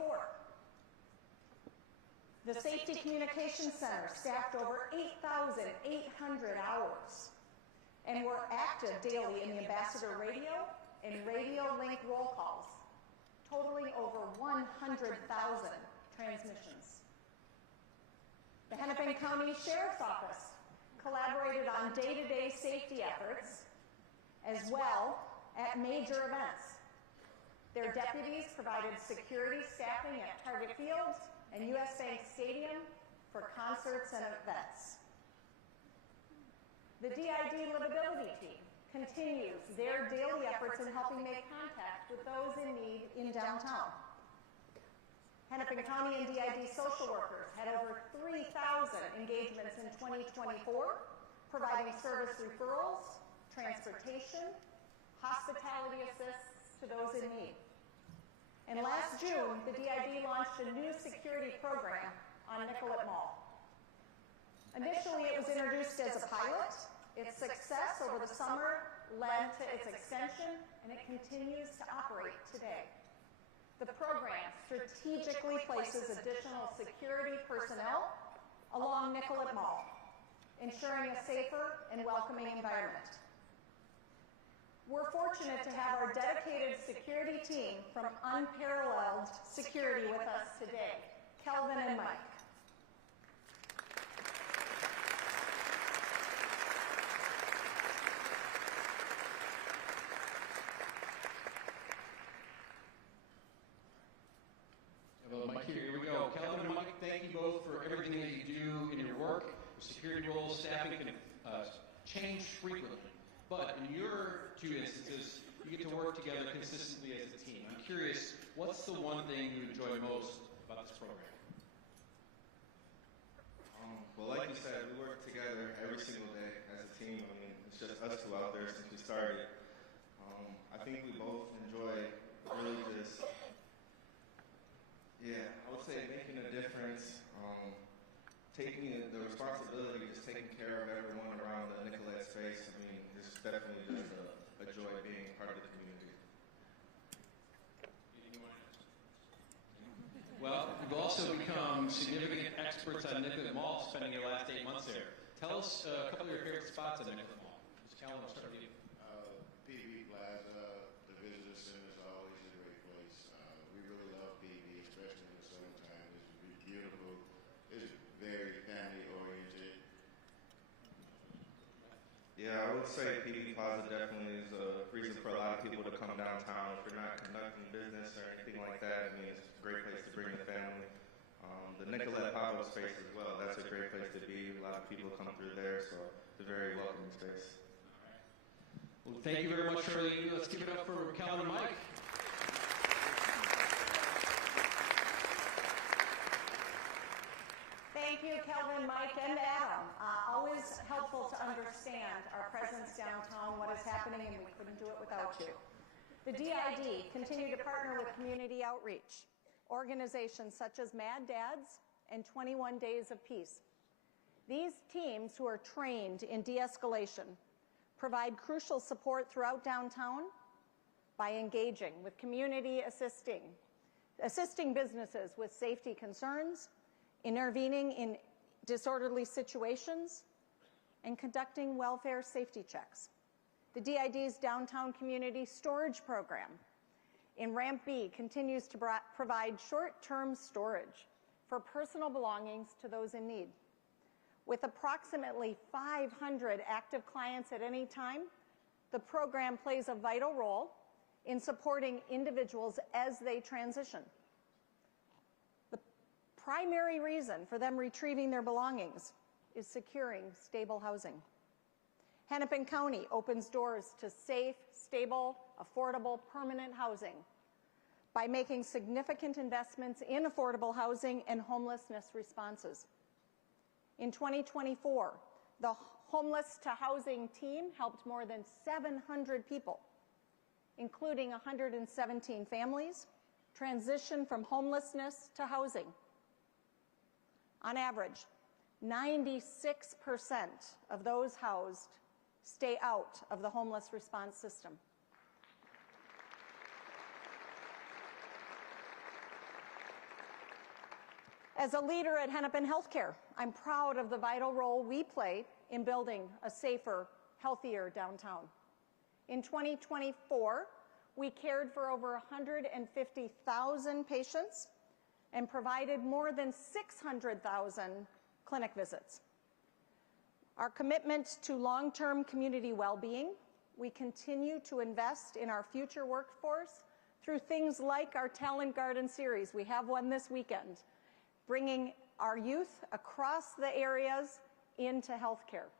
The Safety Communications Center staffed over 8,800 hours and were active daily in the Ambassador Radio and Radio Link roll calls, totaling over 100,000 transmissions. The Hennepin County Sheriff's Office collaborated on day-to-day safety efforts as well at major events. Their deputies provided security staffing at Target Field and U.S. Bank Stadium for concerts and events. The DID Livability Team continues their daily efforts in helping make contact with those in need in downtown. Hennepin County and DID social workers had over 3,000 engagements in 2024, providing service referrals, transportation, hospitality assists to those in need. And last June, the DID launched a new security program on Nicollet Mall. Initially, it was introduced as a pilot. Its success over the summer led to its extension, and it continues to operate today. The program strategically places additional security personnel along Nicollet Mall, ensuring a safer and welcoming environment. We're fortunate to have our dedicated security team from Unparalleled Security with us today, Kelvin and Mike. two instances, you get to work together consistently as a team. I'm curious, what's the one thing you enjoy most about this program? Well, like you said, we work together every single day as a team. I mean, it's just us two out there since we started. I think we both enjoy really just, I would say making a difference, taking the responsibility, just taking care of everyone around the Nicollet space. I mean, it's definitely just a joy being part of the community. Well, you've also become significant experts on Nicollet Mall, spending your last 8 months there. Tell us a couple of your favorite spots at Nicollet Mall. Mr. Callen, we'll start with you. PB Plaza, the visitor center is always a great place. We really love PB, especially in the summertime. It's beautiful. It's very family oriented. Yeah, I would say PB Plaza definitely is a reason for a lot of people to come downtown. If you're not conducting business or anything like that, I mean, it's a great place to bring the family. The Nicollet pop-up space as well, that's a great place to be. A lot of people come through there, so it's a very welcoming space. Well, thank you very much, Shirley. Let's give it up for Calvin and Mike. Thank you, Kelvin, Mike, and Adam. Always helpful to understand our presence downtown, what is happening, and we couldn't do it without you. The DID continue to partner with community outreach, organizations such as Mad Dads and 21 Days of Peace. These teams, who are trained in de-escalation, provide crucial support throughout downtown by engaging with community assisting businesses with safety concerns, intervening in disorderly situations, and conducting welfare safety checks. The DID's Downtown Community Storage Program in Ramp B continues to provide short-term storage for personal belongings to those in need. With approximately 500 active clients at any time, the program plays a vital role in supporting individuals as they transition. The primary reason for them retrieving their belongings is securing stable housing. Hennepin County opens doors to safe, stable, affordable, permanent housing by making significant investments in affordable housing and homelessness responses. In 2024, the Homeless to Housing team helped more than 700 people, including 117 families, transition from homelessness to housing. On average, 96% of those housed stay out of the homeless response system. As a leader at Hennepin Healthcare, I'm proud of the vital role we play in building a safer, healthier downtown. In 2024, we cared for over 150,000 patients and provided more than 600,000 clinic visits. Our commitment to long-term community well-being, we continue to invest in our future workforce through things like our Talent Garden series. We have one this weekend, bringing our youth across the areas into healthcare.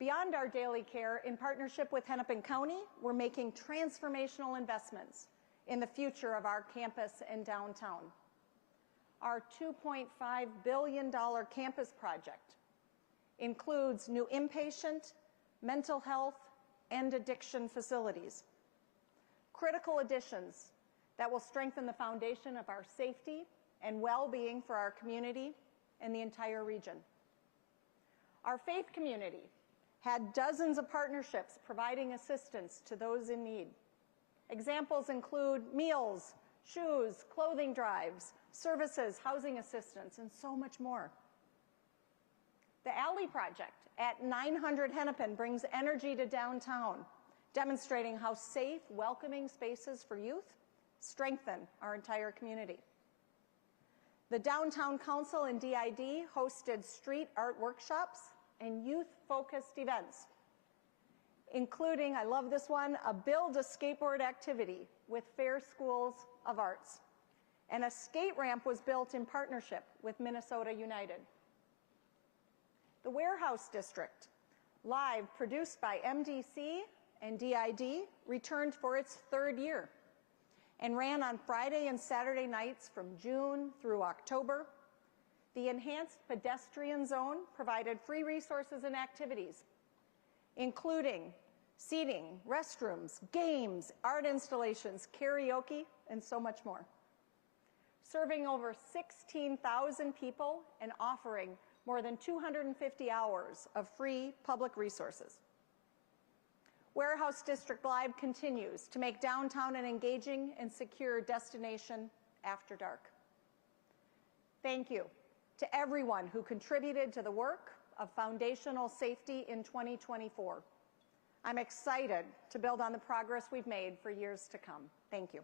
Beyond our daily care, in partnership with Hennepin County, we're making transformational investments in the future of our campus and downtown. Our $2.5 billion campus project includes new inpatient, mental health, and addiction facilities. Critical additions that will strengthen the foundation of our safety and well-being for our community and the entire region. Our faith community had dozens of partnerships providing assistance to those in need. Examples include meals, shoes, clothing drives, services, housing assistance, and so much more. The Alley Project at 900 Hennepin brings energy to downtown, demonstrating how safe, welcoming spaces for youth strengthen our entire community. The Downtown Council and DID hosted street art workshops and youth-focused events, including, I love this one, a Build a Skateboard activity with Fair Schools of Arts. And a skate ramp was built in partnership with Minnesota United. The Warehouse District, live, produced by MDC and DID returned for its third year and ran on Friday and Saturday nights from June through October. The enhanced pedestrian zone provided free resources and activities, including seating, restrooms, games, art installations, karaoke, and so much more. Serving over 16,000 people and offering more than 250 hours of free public resources. Warehouse District Live continues to make downtown an engaging and secure destination after dark. Thank you to everyone who contributed to the work of foundational safety in 2024. I'm excited to build on the progress we've made for years to come. Thank you.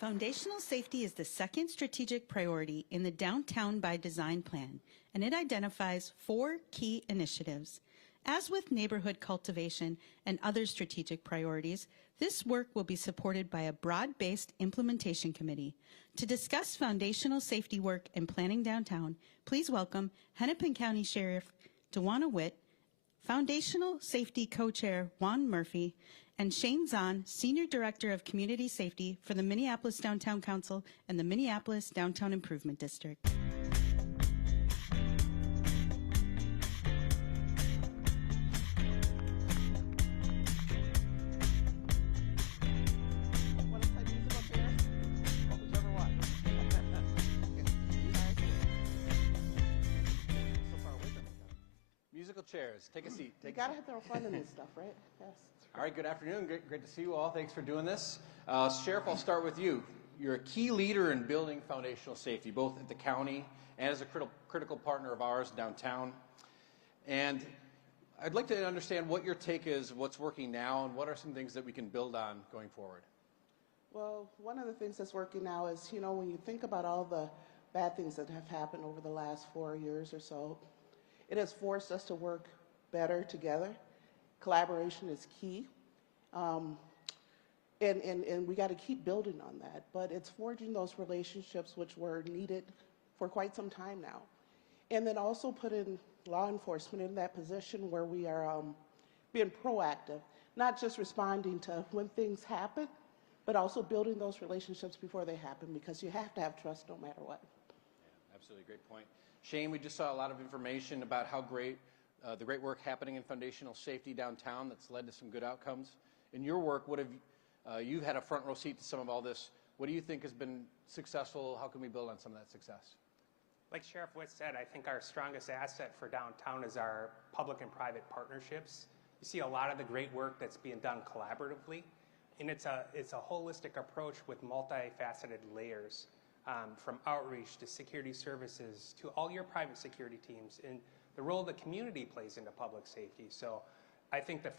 Foundational safety is the second strategic priority in the Downtown by Design plan, and it identifies 4 key initiatives. As with neighborhood cultivation and other strategic priorities, this work will be supported by a broad-based implementation committee. To discuss foundational safety work and planning downtown, please welcome Hennepin County Sheriff DeWanna Witt, Foundational Safety Co-Chair Juan Murphy, and Shane Zahn, Senior Director of Community Safety for the Minneapolis Downtown Council and the Minneapolis Downtown Improvement District. Musical chairs. Take a seat. You gotta have their fun in this stuff, right? Yes. All right, good afternoon. Great to see you all. Thanks for doing this. Sheriff, I'll start with you. You're a key leader in building foundational safety, both at the county and as a critical partner of ours downtown. And I'd like to understand what your take is, what's working now, and what are some things that we can build on going forward? Well, one of the things that's working now is, you know, when you think about all the bad things that have happened over the last 4 years or so, it has forced us to work better together. Collaboration is key. And we got to keep building on that. But it's forging those relationships which were needed for quite some time now. And then also putting law enforcement in that position where we are being proactive, not just responding to when things happen, but also building those relationships before they happen, because you have to have trust no matter what. Yeah, absolutely, great point. Shane, we just saw a lot of information about how great the great work happening in foundational safety downtown that's led to some good outcomes. In your work, what have you've had a front row seat to some of all this. What do you think has been successful? How can we build on some of that success? Like Sheriff Witt said, I think our strongest asset for downtown is our public and private partnerships. You see a lot of the great work that's being done collaboratively, and it's a holistic approach with multifaceted layers. From outreach to security services to all your private security teams, and the role the community plays into public safety. So I think the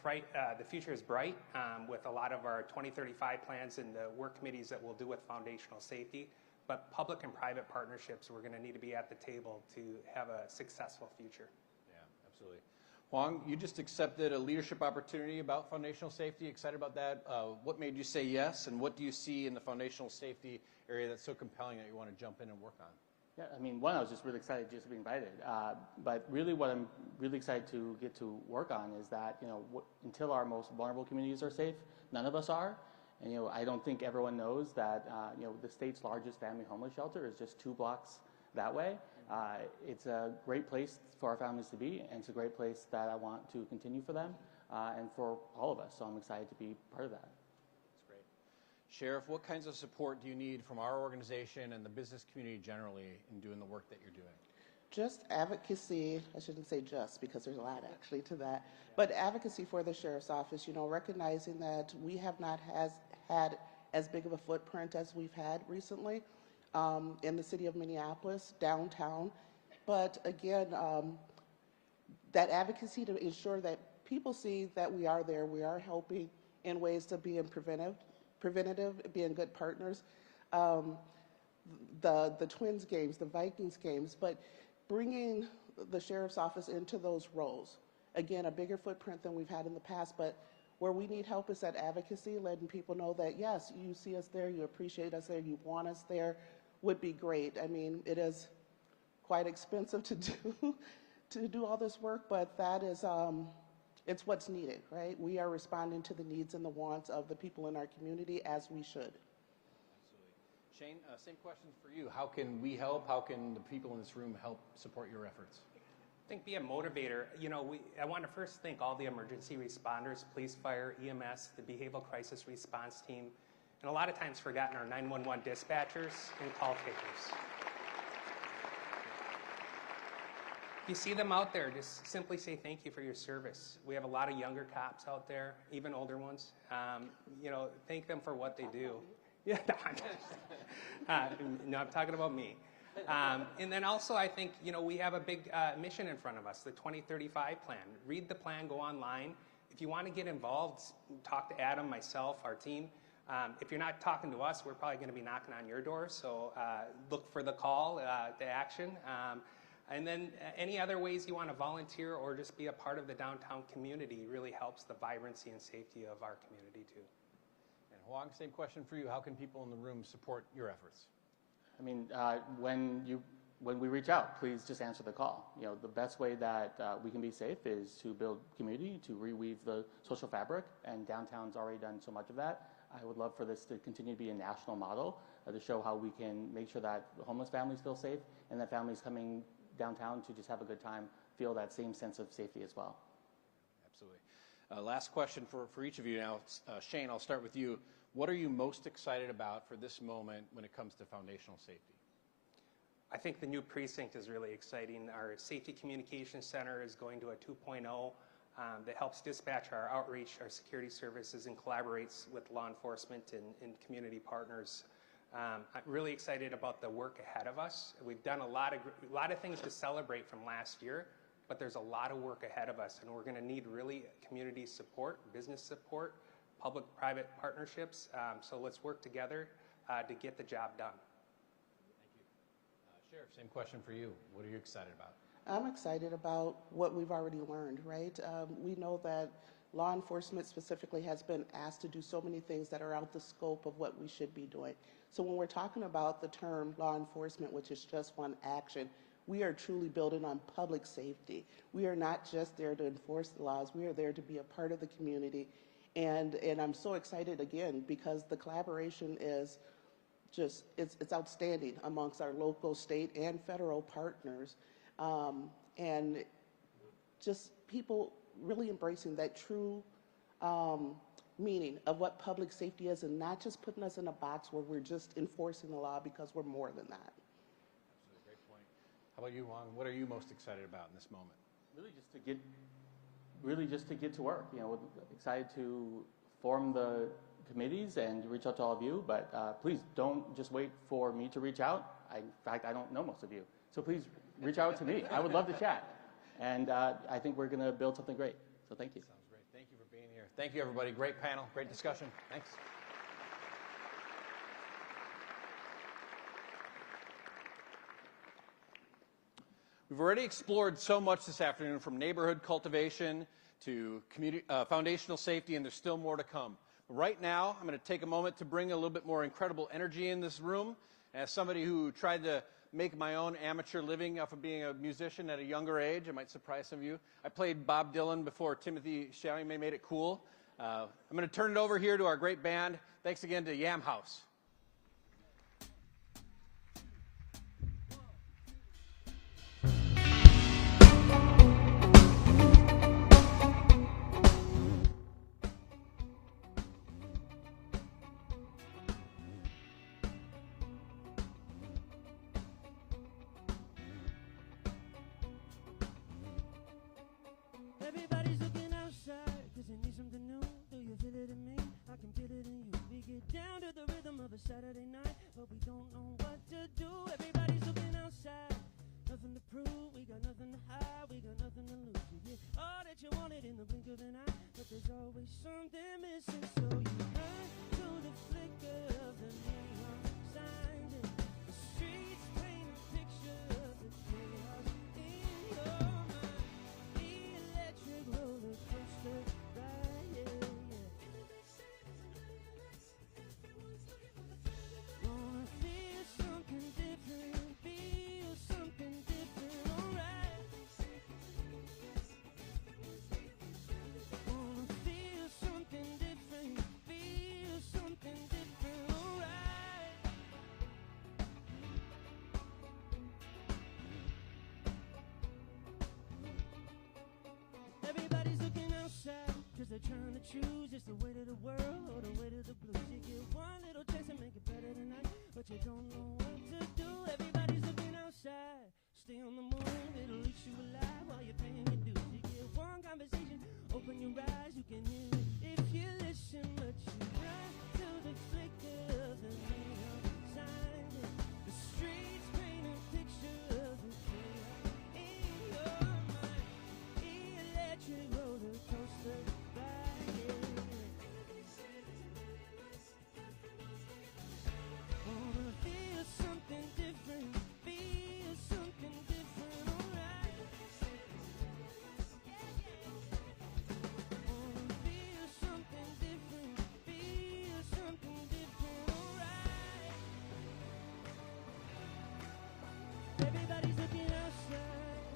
future is bright with a lot of our 2035 plans and the work committees that we'll do with foundational safety. But public and private partnerships, we're going to need to be at the table to have a successful future. Yeah, absolutely. Huang, you just accepted a leadership opportunity about foundational safety. Excited about that? What made you say yes, and what do you see in the foundational safety area that's so compelling that you want to jump in and work on? Yeah, I mean, one, I was just really excited just to be invited. But really what I'm really excited to get to work on is that, you know, until our most vulnerable communities are safe, none of us are. And, you know, I don't think everyone knows that, you know, the state's largest family homeless shelter is just 2 blocks that way. It's a great place for our families to be, and it's a great place that I want to continue for them and for all of us. So I'm excited to be part of that. That's great. Sheriff, what kinds of support do you need from our organization and the business community generally in doing the work that you're doing? Just advocacy, I shouldn't say just because there's a lot actually to that, but advocacy for the Sheriff's Office, you know, recognizing that we have not had as big of a footprint as we've had recently in the city of Minneapolis, downtown. But again, that advocacy to ensure that people see that we are there, we are helping in ways to be preventative, being good partners. The Twins games, the Vikings games, but bringing the Sheriff's Office into those roles. Again, a bigger footprint than we've had in the past, but where we need help is that advocacy, letting people know that, yes, you see us there, you appreciate us there, you want us there, would be great. I mean, it is quite expensive to do all this work, but that is it's what's needed, right? We are responding to the needs and the wants of the people in our community, as we should. Absolutely. Shane, same question for you. How can we help? How can the people in this room help support your efforts? I think be a motivator. You know, I want to first thank all the emergency responders, police, fire, EMS, the behavioral crisis response team, and a lot of times forgotten our 911 dispatchers and call takers. If you see them out there, just simply say thank you for your service. We have a lot of younger cops out there, even older ones. You know, thank them for what they do. Yeah, no, I'm talking about me. And then also, I think, you know, we have a big mission in front of us, the 2035 plan. Read the plan, go online. If you want to get involved, talk to Adam, myself, our team. If you're not talking to us, we're probably going to be knocking on your door. So look for the call to action. And then any other ways you want to volunteer or just be a part of the downtown community really helps the vibrancy and safety of our community too. And Huang, same question for you. How can people in the room support your efforts? I mean, when we reach out, please just answer the call. You know, the best way that we can be safe is to build community, to reweave the social fabric, and downtown's already done so much of that. I would love for this to continue to be a national model to show how we can make sure that the homeless families feel safe and that families coming downtown to just have a good time feel that same sense of safety as well. Absolutely. Last question for each of you now. Shane, I'll start with you. What are you most excited about for this moment when it comes to foundational safety? I think the new precinct is really exciting. Our Safety Communications Center is going to a 2.0 that helps dispatch our outreach, our security services, and collaborates with law enforcement and community partners. I'm really excited about the work ahead of us. We've done a lot of things to celebrate from last year, but there's a lot of work ahead of us, and we're going to need really community support, business support, public-private partnerships. So let's work together to get the job done. Thank you. Sheriff, same question for you. What are you excited about? I'm excited about what we've already learned, right? We know that law enforcement specifically has been asked to do so many things that are out the scope of what we should be doing. So when we're talking about the term law enforcement, which is just one action, we are truly building on public safety. We are not just there to enforce the laws. We are there to be a part of the community. And I'm so excited again because the collaboration is just, it's outstanding amongst our local, state, and federal partners. And just people really embracing that true meaning of what public safety is and not just putting us in a box where we're just enforcing the law because we're more than that. Absolutely, great point. How about you, Huang? What are you most excited about in this moment? Really just to get to work. You know, excited to form the committees and reach out to all of you, but please don't just wait for me to reach out. In fact, I don't know most of you. So please reach out to me. I would love to chat. And I think we're going to build something great. So thank you. Sounds great. Thank you for being here. Thank you, everybody. Great panel, great discussion. Thanks. We've already explored so much this afternoon, from neighborhood cultivation to foundational safety, and there's still more to come. Right now, I'm going to take a moment to bring a little bit more incredible energy in this room. As somebody who tried to make my own amateur living off of being a musician at a younger age, it might surprise some of you. I played Bob Dylan before Timothy Chalamet made it cool. I'm going to turn it over here to our great band. Thanks again to Yam House. Everybody's looking outside, cause they need something new. Do you feel it in me? I can feel it in you. We get down to the rhythm of a Saturday night, but we don't know what to do. Everybody's looking outside, nothing to prove. We got nothing to hide, we got nothing to lose. You get all that you wanted in the blink of an eye, but there's always something missing. So you run to the flicker of the neon signs, and the streets paint a picture of the chaos in your mind. Electric roller coaster ride, yeah, yeah. Wanna feel something different, feel something different, alright. they're trying to choose just the weight of the world or the weight of the blues. You get one little chance to make it better tonight, but you don't know what to do. Everybody's looking outside. Stay on the move, it'll eat you alive while you're paying your dues. You get one conversation, open your eyes, you can hear it if you listen, but you run to the flicker of the neon sign. The streets paint a picture of the chaos in your mind. Electric roller coaster ride. Wanna feel something different, feel something different, alright. Wanna feel something different, feel something different, alright. Everybody's looking outside.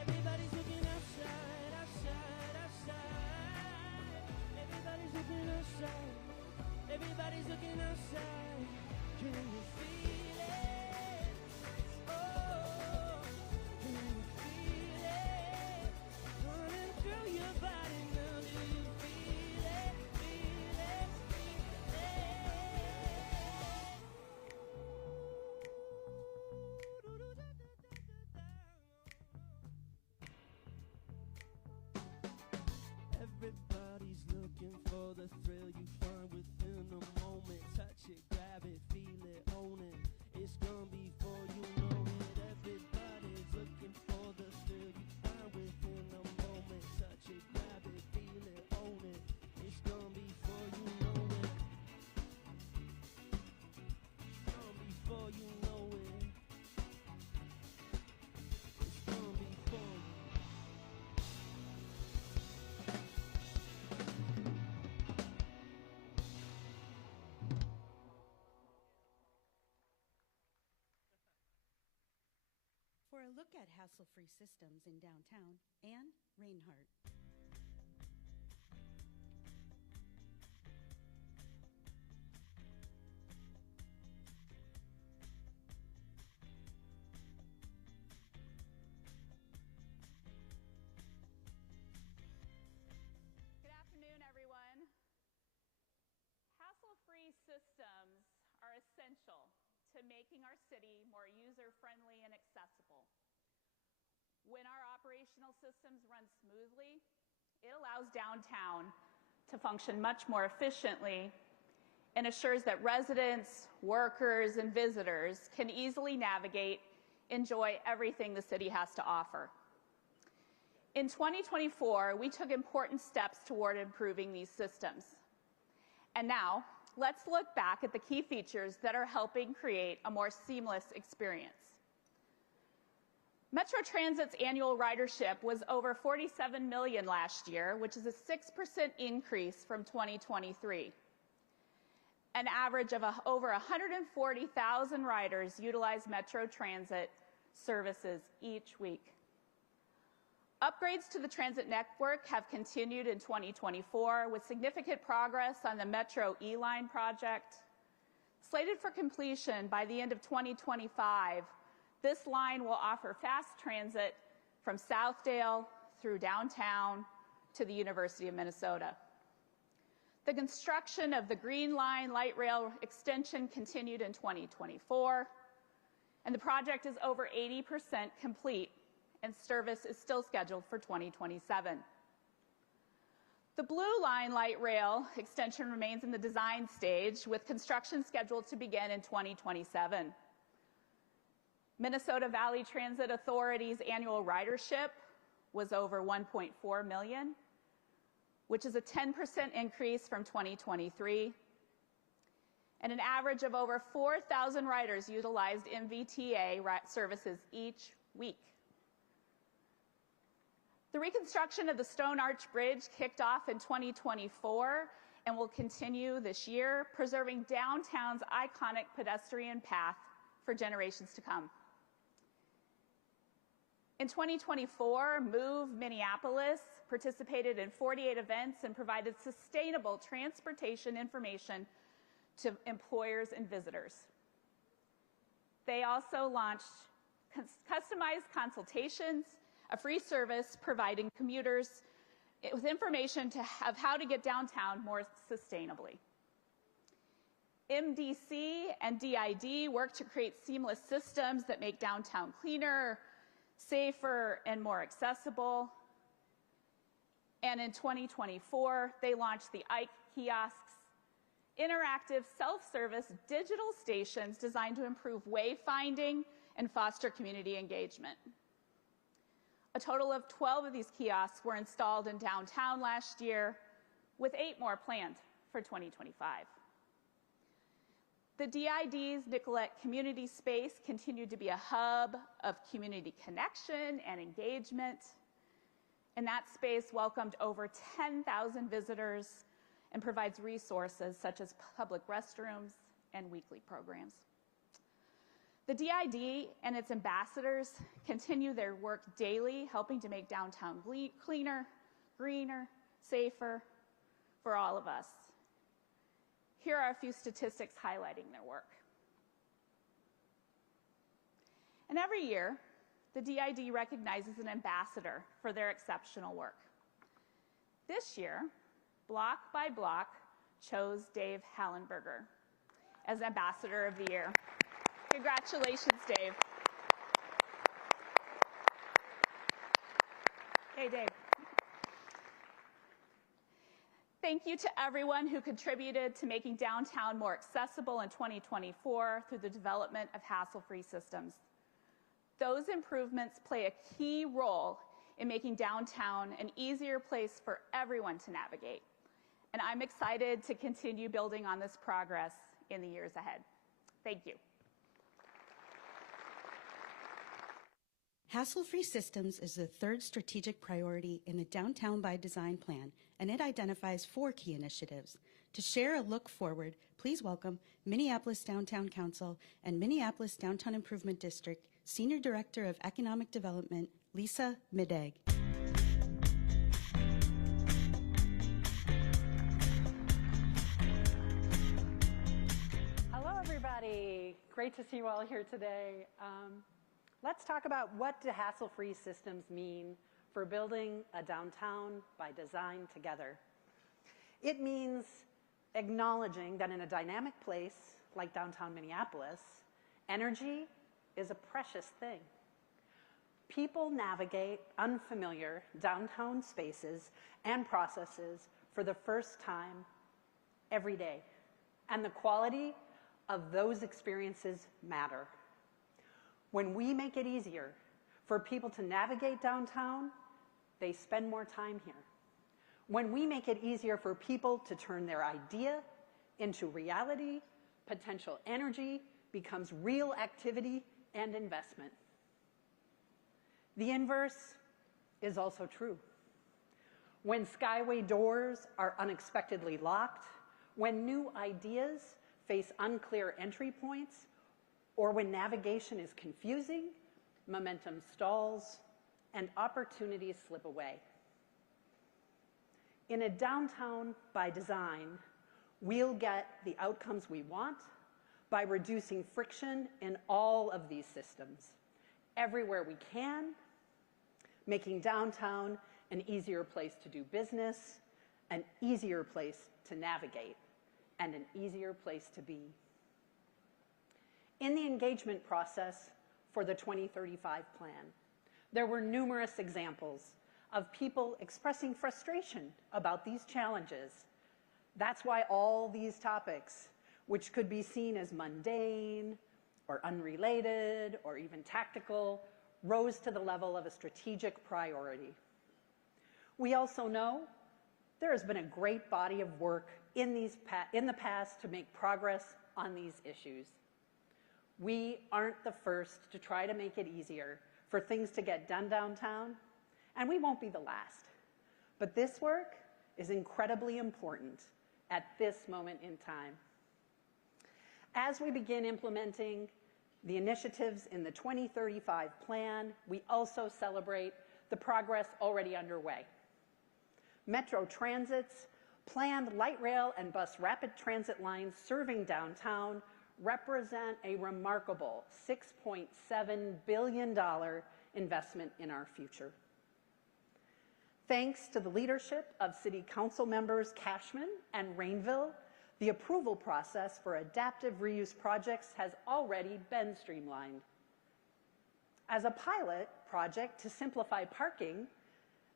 Everybody's looking outside, outside, outside. Everybody's looking outside. Everybody's looking outside. Can you feel it? Oh, can you feel it? Running through your body now. Do you feel it? Feel it? Feel it? Everybody's looking for the thrill you find within a moment. Touch it, grab it, feel it, own it. It's gonna be for you know it. Everybody's looking for the thrill you find within a moment. Touch it, grab it, feel it, own it. It's gonna be for you know it. It's gonna be for you know it. It's gonna be for you. For a look at hassle-free systems in downtown, Anne Reinhardt. Good afternoon, everyone. Hassle-free systems are essential to making our city more user-friendly and accessible. When our operational systems run smoothly, it allows downtown to function much more efficiently and assures that residents, workers, and visitors can easily navigate, enjoy everything the city has to offer. In 2024, we took important steps toward improving these systems. And now, let's look back at the key features that are helping create a more seamless experience. Metro Transit's annual ridership was over 47 million last year, which is a 6% increase from 2023. An average of over 140,000 riders utilize Metro Transit services each week. Upgrades to the transit network have continued in 2024 with significant progress on the Metro E-Line project. Slated for completion by the end of 2025, this line will offer fast transit from Southdale through downtown to the University of Minnesota. The construction of the Green Line light rail extension continued in 2024, and the project is over 80% complete, and service is still scheduled for 2027. The Blue Line light rail extension remains in the design stage, with construction scheduled to begin in 2027. Minnesota Valley Transit Authority's annual ridership was over 1.4 million, which is a 10% increase from 2023, and an average of over 4,000 riders utilized MVTA services each week. The reconstruction of the Stone Arch Bridge kicked off in 2024 and will continue this year, preserving downtown's iconic pedestrian path for generations to come. In 2024, Move Minneapolis participated in 48 events and provided sustainable transportation information to employers and visitors. They also launched customized consultations a free service providing commuters with information of how to get downtown more sustainably. MDC and DID work to create seamless systems that make downtown cleaner, safer, and more accessible. And in 2024, they launched the Ike kiosks, interactive self-service digital stations designed to improve wayfinding and foster community engagement. A total of 12 of these kiosks were installed in downtown last year, with 8 more planned for 2025. The DID's Nicollet community space continued to be a hub of community connection and engagement, and that space welcomed over 10,000 visitors and provides resources such as public restrooms and weekly programs. The DID and its ambassadors continue their work daily, helping to make downtown cleaner, greener, safer for all of us. Here are a few statistics highlighting their work. And every year, the DID recognizes an ambassador for their exceptional work. This year, Block by Block chose Dave Hallenberger as Ambassador of the Year. Congratulations, Dave. Hey, Dave. Thank you to everyone who contributed to making downtown more accessible in 2024 through the development of hassle-free systems. Those improvements play a key role in making downtown an easier place for everyone to navigate. And I'm excited to continue building on this progress in the years ahead. Thank you. Hassle-free systems is the third strategic priority in the Downtown by Design plan, and it identifies 4 key initiatives. To share a look forward, please welcome Minneapolis Downtown Council and Minneapolis Downtown Improvement District Senior Director of Economic Development, Lisa Middag. Hello, everybody. Great to see you all here today. Let's talk about what do hassle-free systems mean for building a downtown by design together. It means acknowledging that in a dynamic place like downtown Minneapolis, energy is a precious thing. People navigate unfamiliar downtown spaces and processes for the first time every day, and the quality of those experiences matter. When we make it easier for people to navigate downtown, they spend more time here. When we make it easier for people to turn their idea into reality, potential energy becomes real activity and investment. The inverse is also true. When skyway doors are unexpectedly locked, when new ideas face unclear entry points, or when navigation is confusing, momentum stalls, and opportunities slip away. In a downtown by design, we'll get the outcomes we want by reducing friction in all of these systems, everywhere we can, making downtown an easier place to do business, an easier place to navigate, and an easier place to be. In the engagement process for the 2035 plan, there were numerous examples of people expressing frustration about these challenges. That's why all these topics, which could be seen as mundane or unrelated or even tactical, rose to the level of a strategic priority. We also know there has been a great body of work in the past to make progress on these issues. We aren't the first to try to make it easier for things to get done downtown, and we won't be the last. But this work is incredibly important at this moment in time. As we begin implementing the initiatives in the 2035 plan, we also celebrate the progress already underway. Metro Transit's planned light rail and bus rapid transit lines serving downtown represent a remarkable $6.7 billion investment in our future. Thanks to the leadership of City Council members Cashman and Rainville, the approval process for adaptive reuse projects has already been streamlined. As a pilot project to simplify parking,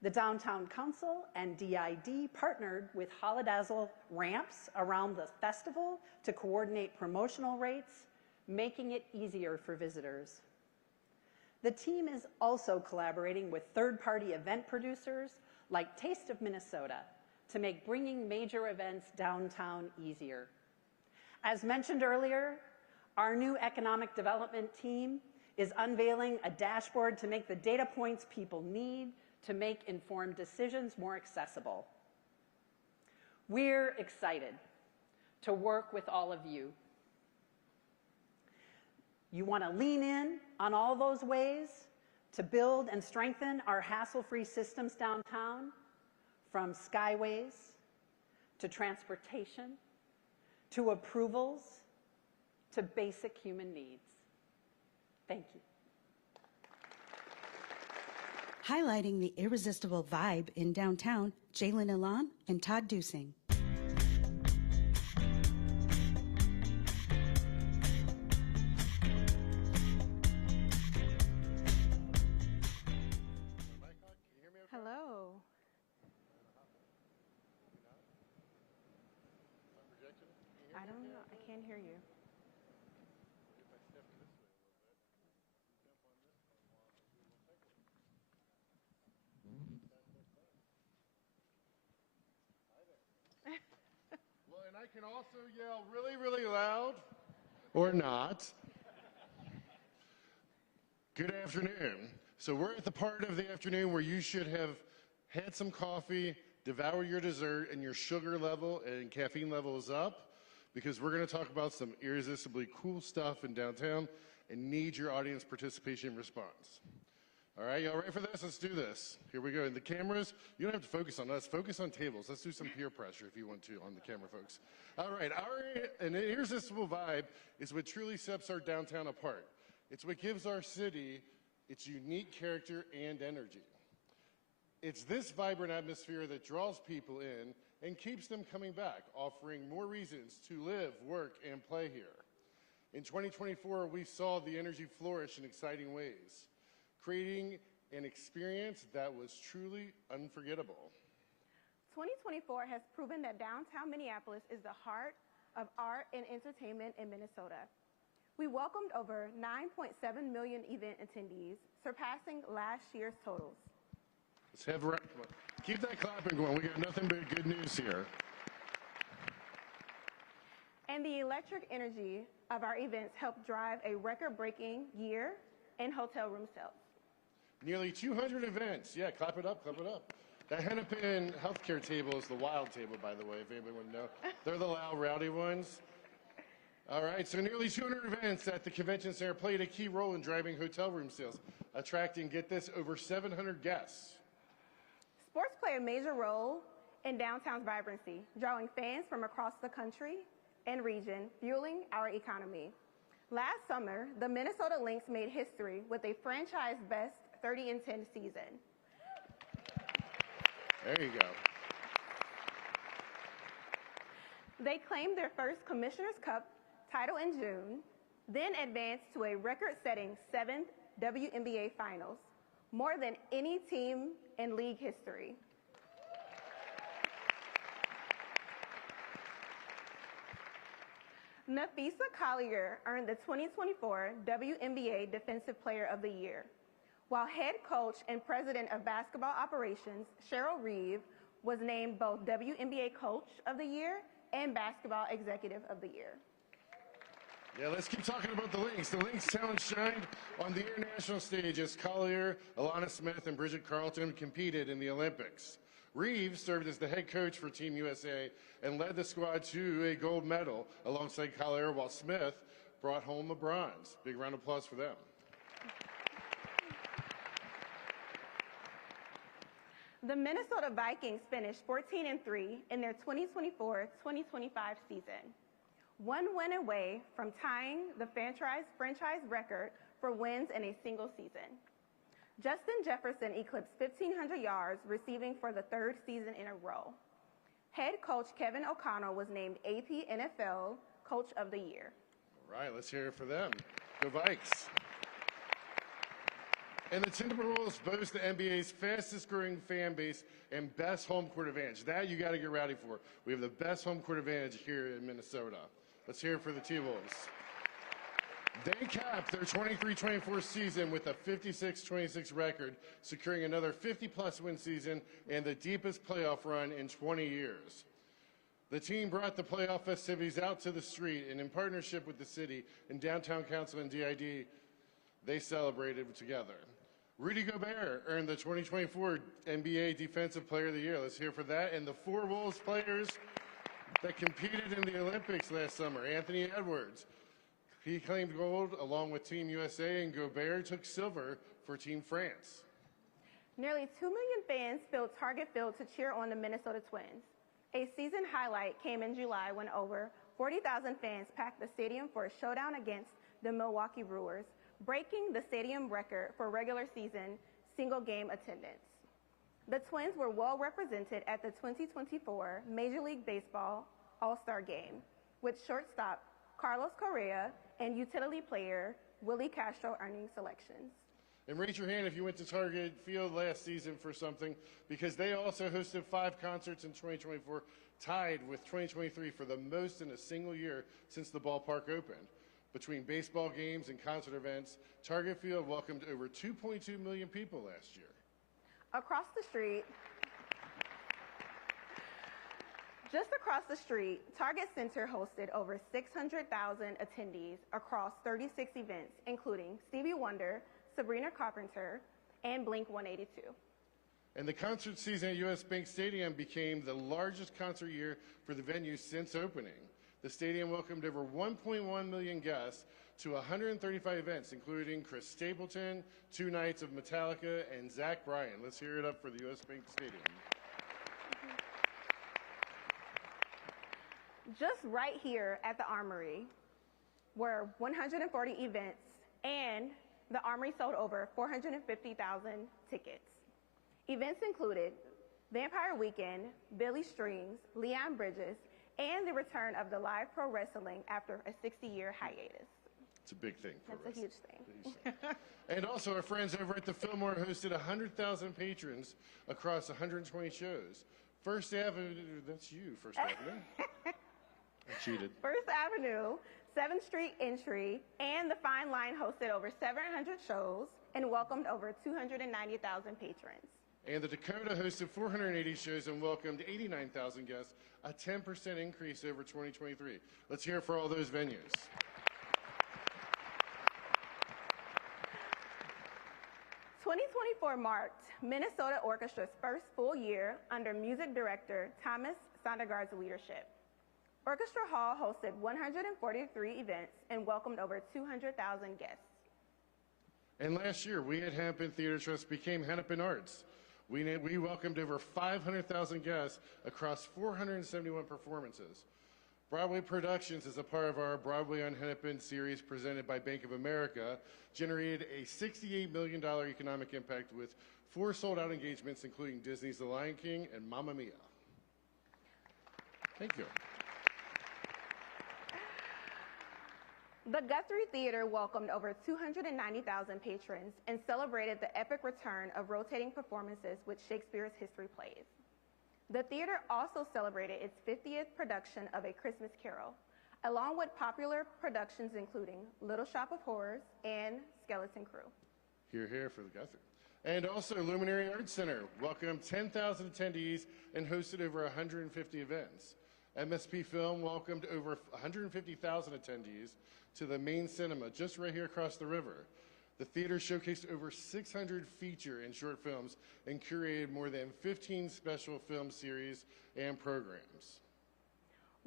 the Downtown Council and DID partnered with Holodazzle ramps around the festival to coordinate promotional rates, making it easier for visitors. The team is also collaborating with third-party event producers like Taste of Minnesota to make bringing major events downtown easier. As mentioned earlier, our new economic development team is unveiling a dashboard to make the data points people need to make informed decisions more accessible. We're excited to work with all of you. You want to lean in on all those ways to build and strengthen our hassle-free systems downtown, from skyways to transportation to approvals to basic human needs. Thank you. Highlighting the irresistible vibe in downtown, Jalen Elan and Todd Dusing. Hello. I don't know. I can't hear you. Well, and I can also yell really, really loud, or not. Good afternoon. So we're at the part of the afternoon where you should have had some coffee, devour your dessert, and your sugar level and caffeine level is up, because we're going to talk about some irresistibly cool stuff in downtown and need your audience participation and response. All right, y'all ready for this? Let's do this. Here we go. And the cameras, you don't have to focus on us. Focus on tables. Let's do some peer pressure if you want to on the camera, folks. All right, an irresistible vibe is what truly sets our downtown apart. It's what gives our city its unique character and energy. It's this vibrant atmosphere that draws people in and keeps them coming back, offering more reasons to live, work, and play here. In 2024, we saw the energy flourish in exciting ways, creating an experience that was truly unforgettable. 2024 has proven that downtown Minneapolis is the heart of art and entertainment in Minnesota. We welcomed over 9.7 million event attendees, surpassing last year's totals. Let's have keep that clapping going. We got nothing but good news here. And the electric energy of our events helped drive a record-breaking year in hotel room sales. Nearly 200 events. Yeah, clap it up, clap it up. That Hennepin healthcare table is the wild table, by the way, if anybody would know. They're the loud, rowdy ones. All right, so nearly 200 events at the convention center played a key role in driving hotel room sales, attracting, get this, over 700 guests. Sports play a major role in downtown's vibrancy, drawing fans from across the country and region, fueling our economy. Last summer, the Minnesota Lynx made history with a franchise best 30-10 season. There you go. They claimed their first Commissioner's Cup title in June, then advanced to a record-setting 7th WNBA Finals, more than any team in league history. Nafisa Collier earned the 2024 WNBA Defensive Player of the Year, while head coach and president of basketball operations, Cheryl Reeve, was named both WNBA Coach of the Year and Basketball Executive of the Year. Yeah, let's keep talking about the Lynx. The Lynx talent shined on the international stage as Collier, Alana Smith, and Bridget Carlton competed in the Olympics. Reeves served as the head coach for Team USA and led the squad to a gold medal alongside Collier, while Smith brought home a bronze. Big round of applause for them. The Minnesota Vikings finished 14-3 in their 2024-2025 season, one win away from tying the franchise record for wins in a single season. Justin Jefferson eclipsed 1,500 yards, receiving for the third season in a row. Head coach Kevin O'Connell was named AP NFL Coach of the Year. All right, let's hear it for them. Go Vikes. And the Timberwolves boast the NBA's fastest growing fan base and best home court advantage. That you got to get rowdy for. We have the best home court advantage here in Minnesota. Let's hear it for the T-Wolves. They capped their 23-24 season with a 56-26 record, securing another 50-plus win season and the deepest playoff run in 20 years. The team brought the playoff festivities out to the street, and in partnership with the city and Downtown Council and DID, they celebrated together. Rudy Gobert earned the 2024 NBA Defensive Player of the Year. Let's hear for that. And the four Wolves players that competed in the Olympics last summer, Anthony Edwards, he claimed gold along with Team USA, and Gobert took silver for Team France. Nearly 2 million fans filled Target Field to cheer on the Minnesota Twins. A season highlight came in July when over 40,000 fans packed the stadium for a showdown against the Milwaukee Brewers, breaking the stadium record for regular season single-game attendance. The Twins were well represented at the 2024 Major League Baseball All-Star Game, with shortstop Carlos Correa and utility player Willie Castro earning selections. And raise your hand if you went to Target Field last season for something, because they also hosted 5 concerts in 2024, tied with 2023 for the most in a single year since the ballpark opened. Between baseball games and concert events, Target Field welcomed over 2.2 million people last year. Across the street, just across the street, Target Center hosted over 600,000 attendees across 36 events, including Stevie Wonder, Sabrina Carpenter, and Blink-182. And the concert season at US Bank Stadium became the largest concert year for the venue since opening. The stadium welcomed over 1.1 million guests to 135 events, including Chris Stapleton, 2 nights of Metallica, and Zach Bryan. Let's hear it up for the US Bank Stadium. Just right here at the Armory were 140 events, and the Armory sold over 450,000 tickets. Events included Vampire Weekend, Billy Strings, Leon Bridges, and the return of the live pro wrestling after a 60-year hiatus. It's a big thing. That's a huge thing. And also, our friends over at the Fillmore hosted 100,000 patrons across 120 shows. First Avenue, that's you, First Avenue. I cheated. First Avenue, 7th Street Entry, and the Fine Line hosted over 700 shows and welcomed over 290,000 patrons. And the Dakota hosted 480 shows and welcomed 89,000 guests, a 10% increase over 2023. Let's hear it for all those venues. '24 marked Minnesota Orchestra's first full year under music director Thomas Sondergaard's leadership. Orchestra Hall hosted 143 events and welcomed over 200,000 guests. And last year, we at Hennepin Theater Trust became Hennepin Arts. We welcomed over 500,000 guests across 471 performances. Broadway Productions is a part of our Broadway on Hennepin series presented by Bank of America, generated a $68 million economic impact with 4 sold-out engagements, including Disney's The Lion King and Mamma Mia. Thank you. The Guthrie Theater welcomed over 290,000 patrons and celebrated the epic return of rotating performances with Shakespeare's history plays. The theater also celebrated its 50th production of A Christmas Carol, along with popular productions including Little Shop of Horrors and Skeleton Crew. Hear, hear for the Guthrie. And also, Luminary Arts Center welcomed 10,000 attendees and hosted over 150 events. MSP Film welcomed over 150,000 attendees to the main cinema just right here across the river. The theater showcased over 600 feature and short films and curated more than 15 special film series and programs.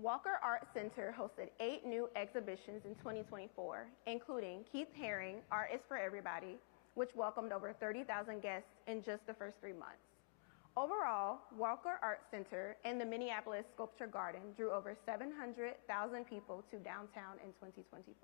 Walker Art Center hosted 8 new exhibitions in 2024, including Keith Haring, Art is for Everybody, which welcomed over 30,000 guests in just the first 3 months. Overall, Walker Art Center and the Minneapolis Sculpture Garden drew over 700,000 people to downtown in 2024.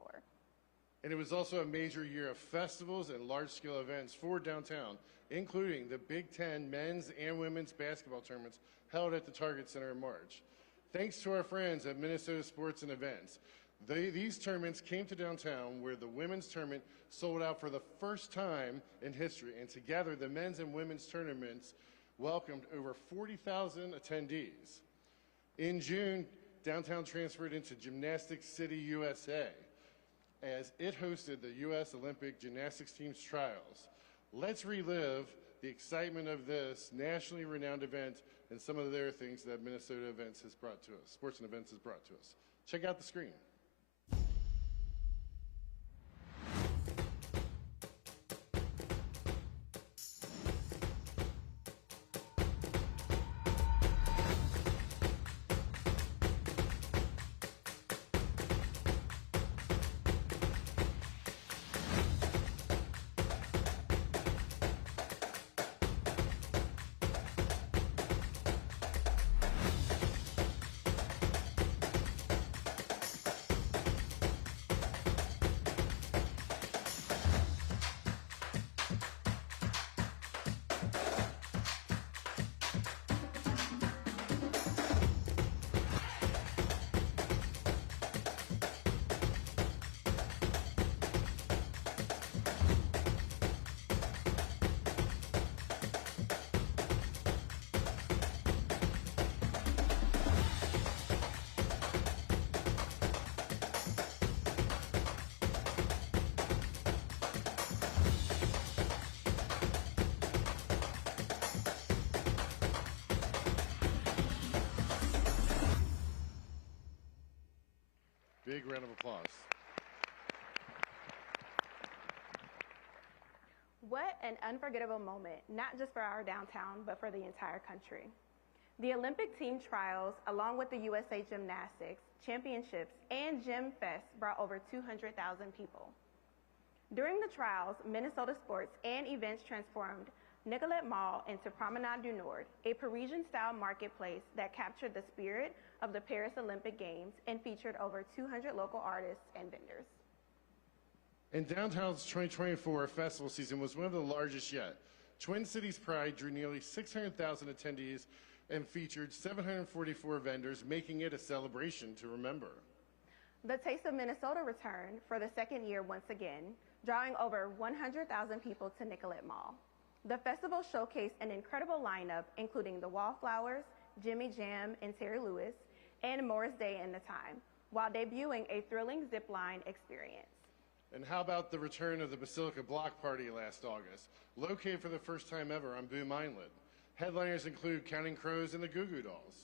And it was also a major year of festivals and large-scale events for downtown, including the Big Ten men's and women's basketball tournaments held at the Target Center in March. Thanks to our friends at Minnesota Sports and Events, these tournaments came to downtown where the women's tournament sold out for the first time in history, and together the men's and women's tournaments welcomed over 40,000 attendees. In June, downtown transferred into Gymnastics City, USA, as it hosted the U.S. Olympic Gymnastics Team's trials. Let's relive the excitement of this nationally renowned event and some of the other things that Minnesota Events has brought to us, Sports and Events has brought to us. Check out the screen. Big round of applause. What an unforgettable moment, not just for our downtown, but for the entire country. The Olympic team trials, along with the USA Gymnastics, Championships, and Gym Fest brought over 200,000 people. During the trials, Minnesota Sports and Events transformed Nicollet Mall into Promenade du Nord, a Parisian-style marketplace that captured the spirit of the Paris Olympic Games and featured over 200 local artists and vendors. And downtown's 2024 festival season was one of the largest yet. Twin Cities Pride drew nearly 600,000 attendees and featured 744 vendors, making it a celebration to remember. The Taste of Minnesota returned for the second year once again, drawing over 100,000 people to Nicollet Mall. The festival showcased an incredible lineup, including the Wallflowers, Jimmy Jam and Terry Lewis, and Morris Day and the Time, while debuting a thrilling zip line experience. And how about the return of the Basilica Block Party last August, located for the first time ever on Boom Island? Headliners include Counting Crows and the Goo Goo Dolls.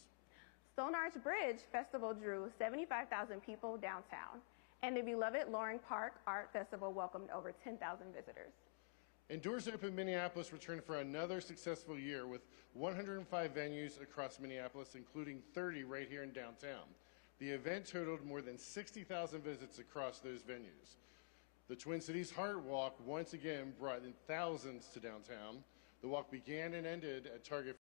Stone Arch Bridge Festival drew 75,000 people downtown, and the beloved Loring Park Art Festival welcomed over 10,000 visitors. And Doors Open Minneapolis returned for another successful year with 105 venues across Minneapolis, including 30 right here in downtown. The event totaled more than 60,000 visits across those venues. The Twin Cities Heart Walk once again brought in thousands to downtown. The walk began and ended at Target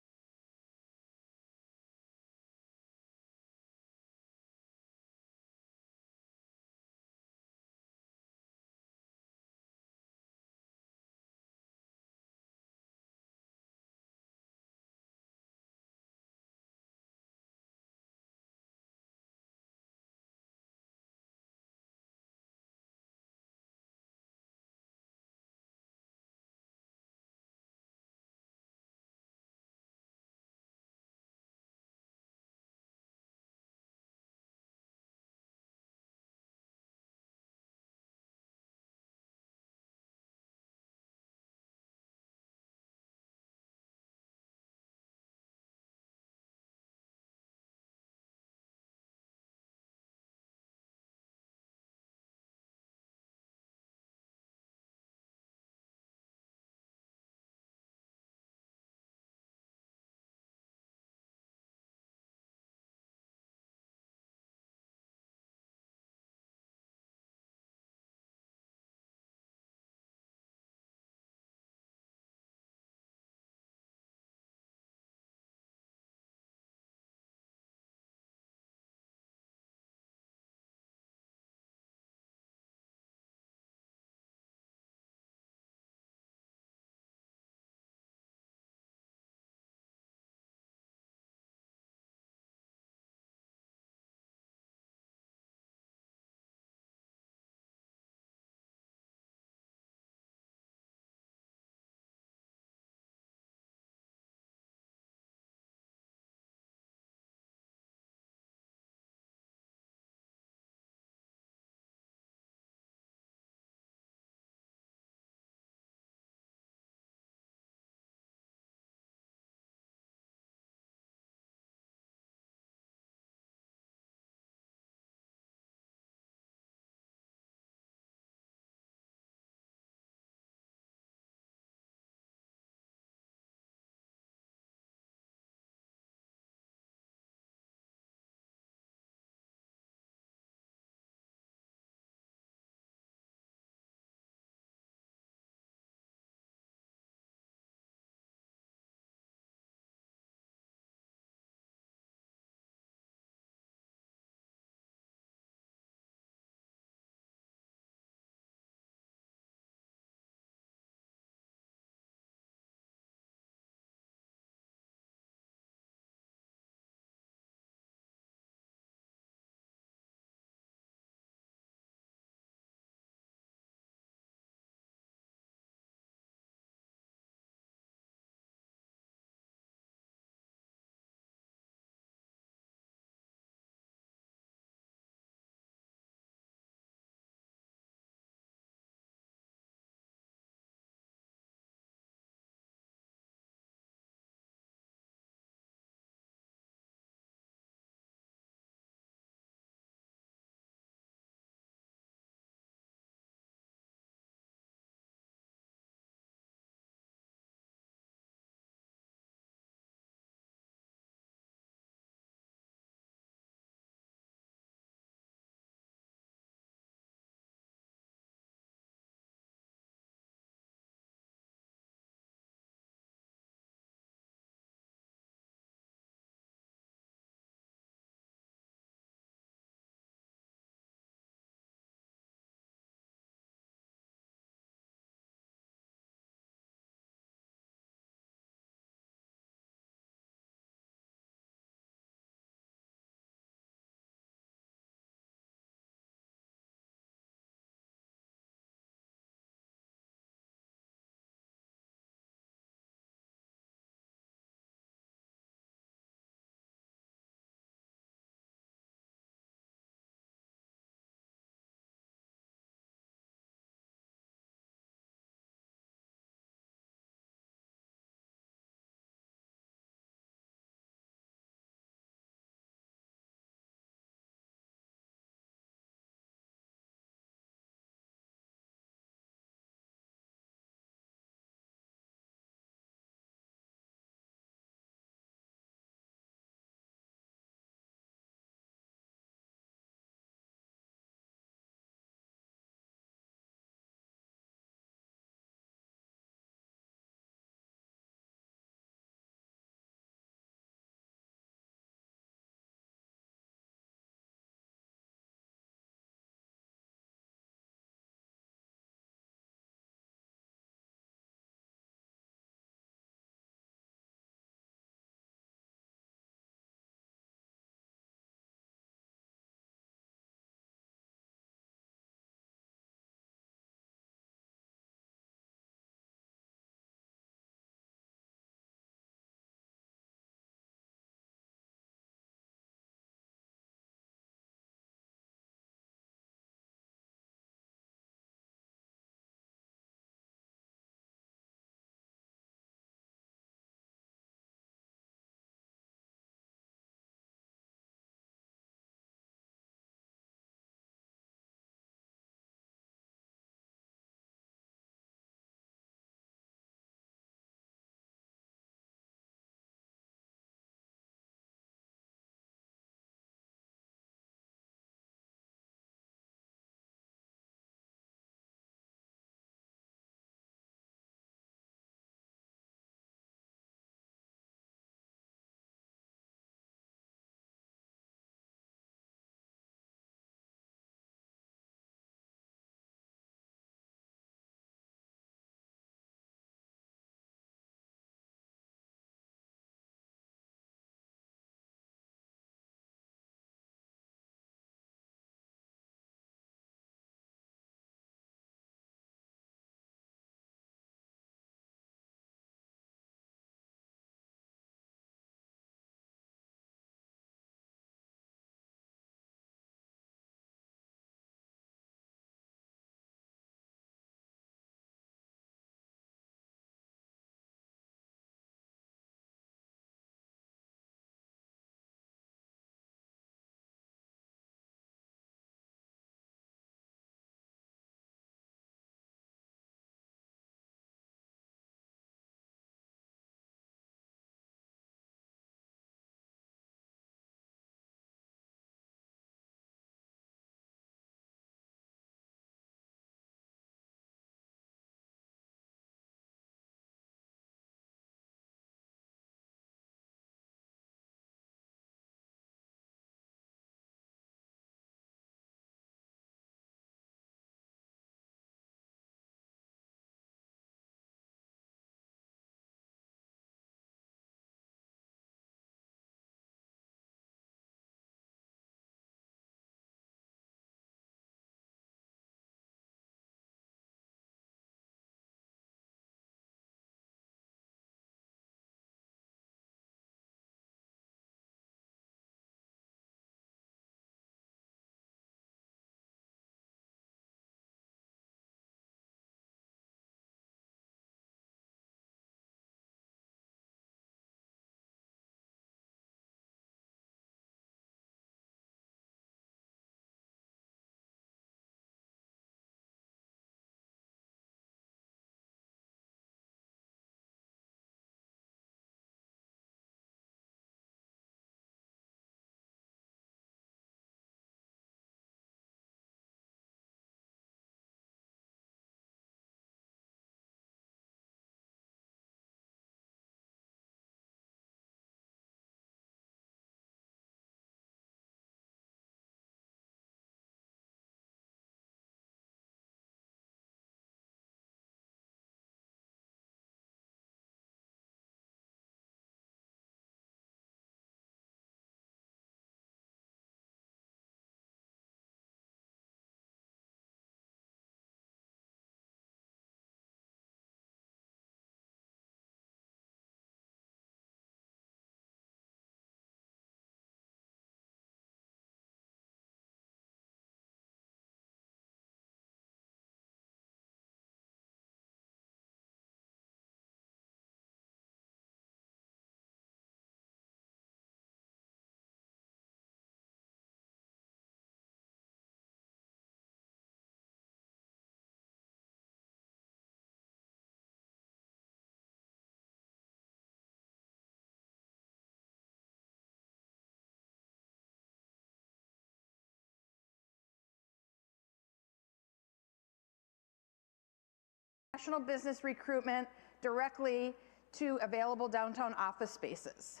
international business recruitment directly to available downtown office spaces.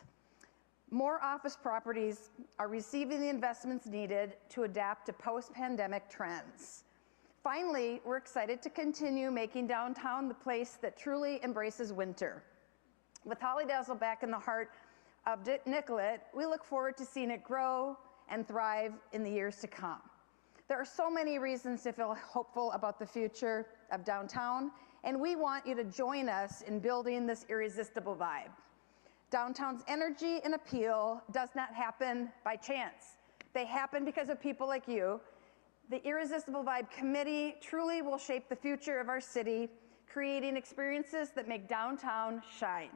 More office properties are receiving the investments needed to adapt to post-pandemic trends. Finally, we're excited to continue making downtown the place that truly embraces winter. With Holly Dazzle back in the heart of Nicollet, we look forward to seeing it grow and thrive in the years to come. There are so many reasons to feel hopeful about the future of downtown, and we want you to join us in building this irresistible vibe. Downtown's energy and appeal does not happen by chance. They happen because of people like you. The Irresistible Vibe Committee truly will shape the future of our city, creating experiences that make downtown shine.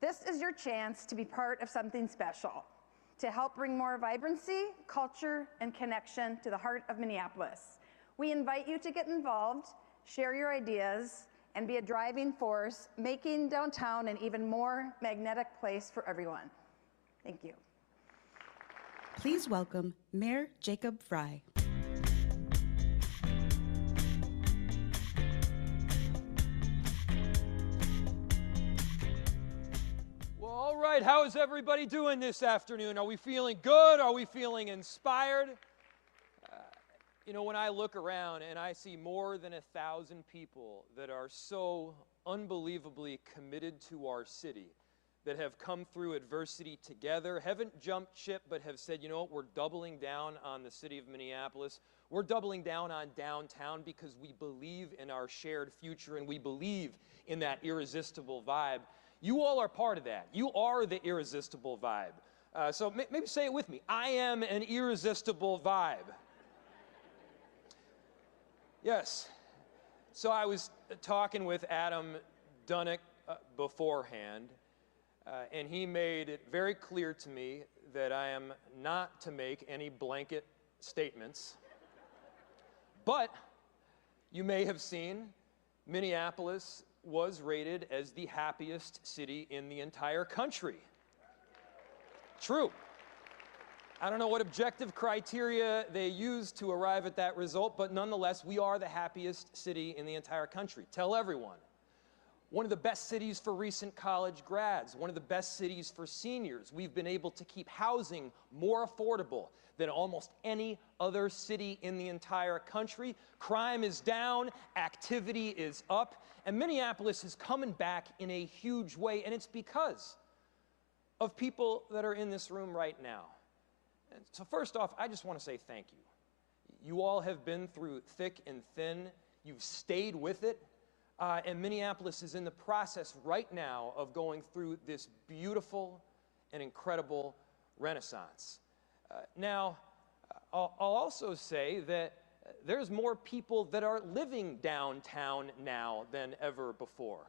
This is your chance to be part of something special, to help bring more vibrancy, culture, and connection to the heart of Minneapolis. We invite you to get involved, share your ideas, and be a driving force, making downtown an even more magnetic place for everyone. Thank you. Please welcome Mayor Jacob Fry. Well, all right, how is everybody doing this afternoon? Are we feeling good? Are we feeling inspired? You know, when I look around and I see more than 1,000 people that are so unbelievably committed to our city, that have come through adversity together, haven't jumped ship, but have said, you know what, we're doubling down on the city of Minneapolis. We're doubling down on downtown because we believe in our shared future and we believe in that irresistible vibe. You all are part of that. You are the irresistible vibe. So maybe say it with me. I am an irresistible vibe. Yes. So I was talking with Adam Dunnick beforehand, and he made it very clear to me that I am not to make any blanket statements. But you may have seen Minneapolis was rated as the happiest city in the entire country. True. I don't know what objective criteria they used to arrive at that result, but nonetheless, we are the happiest city in the entire country. Tell everyone. One of the best cities for recent college grads, one of the best cities for seniors. We've been able to keep housing more affordable than almost any other city in the entire country. Crime is down, activity is up, and Minneapolis is coming back in a huge way, and it's because of people that are in this room right now. And so first off, I just want to say thank you. You all have been through thick and thin. You've stayed with it. And Minneapolis is in the process right now of going through this beautiful and incredible renaissance. Now, I'll also say that there's more people that are living downtown now than ever before.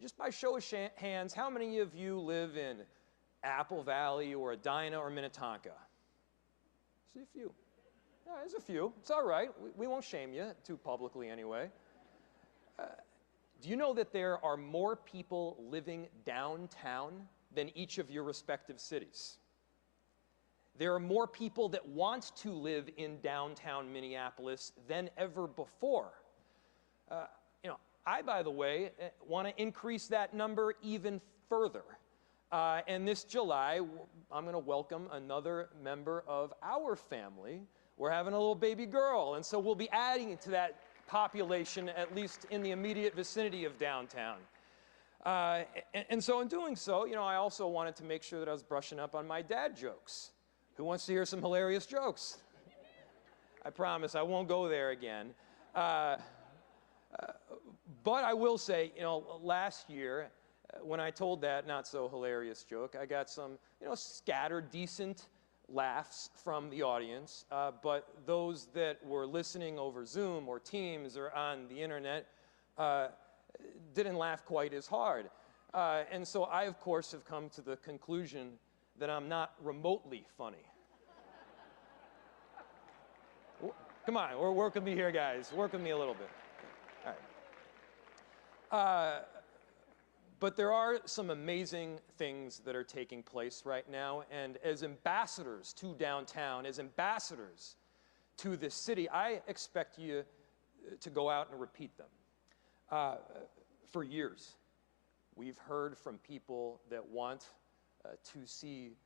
Just by show of hands, how many of you live in Apple Valley or Edina or Minnetonka? See a few. Yeah, there's a few. It's all right. We won't shame you too publicly anyway. Do you know that there are more people living downtown than each of your respective cities? There are more people that want to live in downtown Minneapolis than ever before. You know, I, by the way, want to increase that number even further. And this July, I'm going to welcome another member of our family. We're having a little baby girl, and so we'll be adding to that population, at least in the immediate vicinity of downtown. And so in doing so, you know, I also wanted to make sure that I was brushing up on my dad jokes. Who wants to hear some hilarious jokes? I promise I won't go there again. But I will say, you know, last year, when I told that not so hilarious joke, I got some, you know, scattered decent laughs from the audience, but those that were listening over Zoom or Teams or on the internet didn't laugh quite as hard. And so I, of course, have come to the conclusion that I'm not remotely funny. Come on, work with me here, guys. Work with me a little bit. All right. But there are some amazing things that are taking place right now, and as ambassadors to downtown, as ambassadors to this city, I expect you to go out and repeat them. For years, we've heard from people that want to see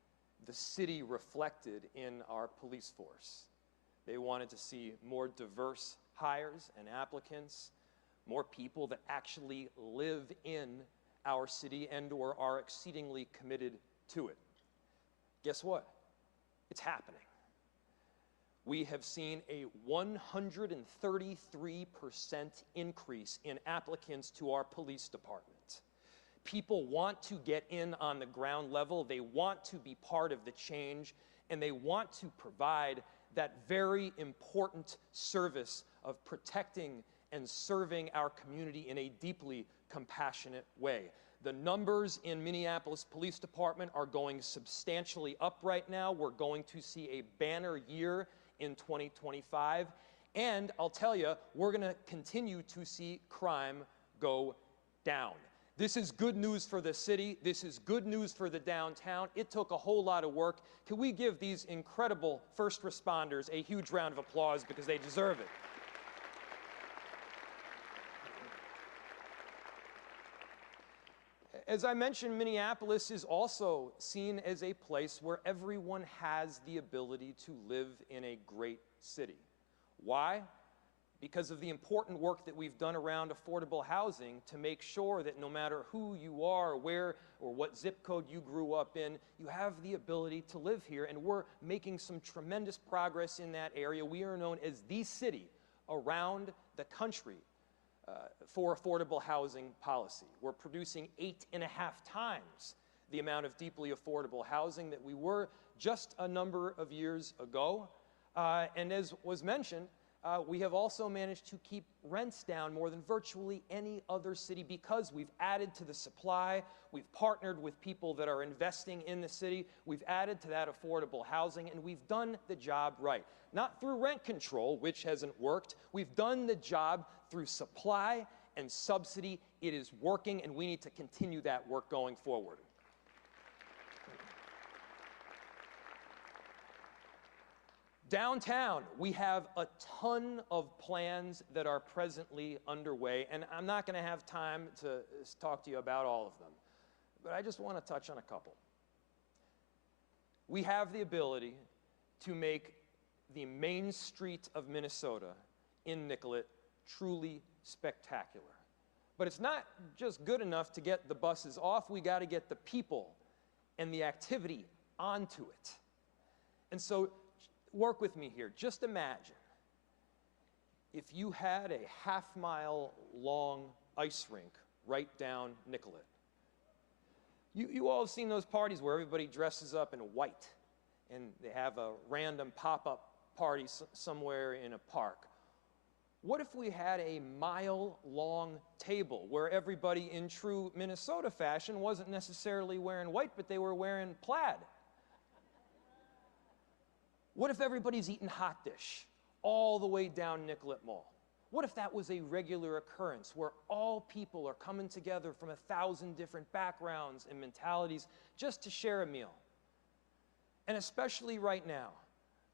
the city reflected in our police force. They wanted to see more diverse hires and applicants, more people that actually live in our city and or are exceedingly committed to it. Guess what? It's happening. We have seen a 133% increase in applicants to our police department. People want to get in on the ground level, they want to be part of the change, and they want to provide that very important service of protecting and serving our community in a deeply compassionate way. The numbers in Minneapolis Police Department are going substantially up right now. We're going to see a banner year in 2025. And I'll tell you, we're going to continue to see crime go down. This is good news for the city. This is good news for the downtown. It took a whole lot of work. Can we give these incredible first responders a huge round of applause because they deserve it? As I mentioned, Minneapolis is also seen as a place where everyone has the ability to live in a great city. Why? Because of the important work that we've done around affordable housing to make sure that no matter who you are, where or what zip code you grew up in, you have the ability to live here, and we're making some tremendous progress in that area. We are known as the city around the country for affordable housing policy. We're producing 8.5 times the amount of deeply affordable housing that we were just a number of years ago. And as was mentioned, we have also managed to keep rents down more than virtually any other city because we've added to the supply, we've partnered with people that are investing in the city, we've added to that affordable housing, and we've done the job right. Not through rent control, which hasn't worked. We've done the job through supply and subsidy. It is working, and we need to continue that work going forward. Downtown, we have a ton of plans that are presently underway, and I'm not going to have time to talk to you about all of them, but I just want to touch on a couple. We have the ability to make the main street of Minnesota in Nicollet truly spectacular. But it's not just good enough to get the buses off, we got to get the people and the activity onto it. And so work with me here. Just imagine if you had a half-mile long ice rink right down Nicollet. You all have seen those parties where everybody dresses up in white and they have a random pop-up party somewhere in a park. What if we had a mile-long table where everybody in true Minnesota fashion wasn't necessarily wearing white, but they were wearing plaid? What if everybody's eating hot dish all the way down Nicollet Mall? What if that was a regular occurrence where all people are coming together from 1,000 different backgrounds and mentalities just to share a meal? And especially right now,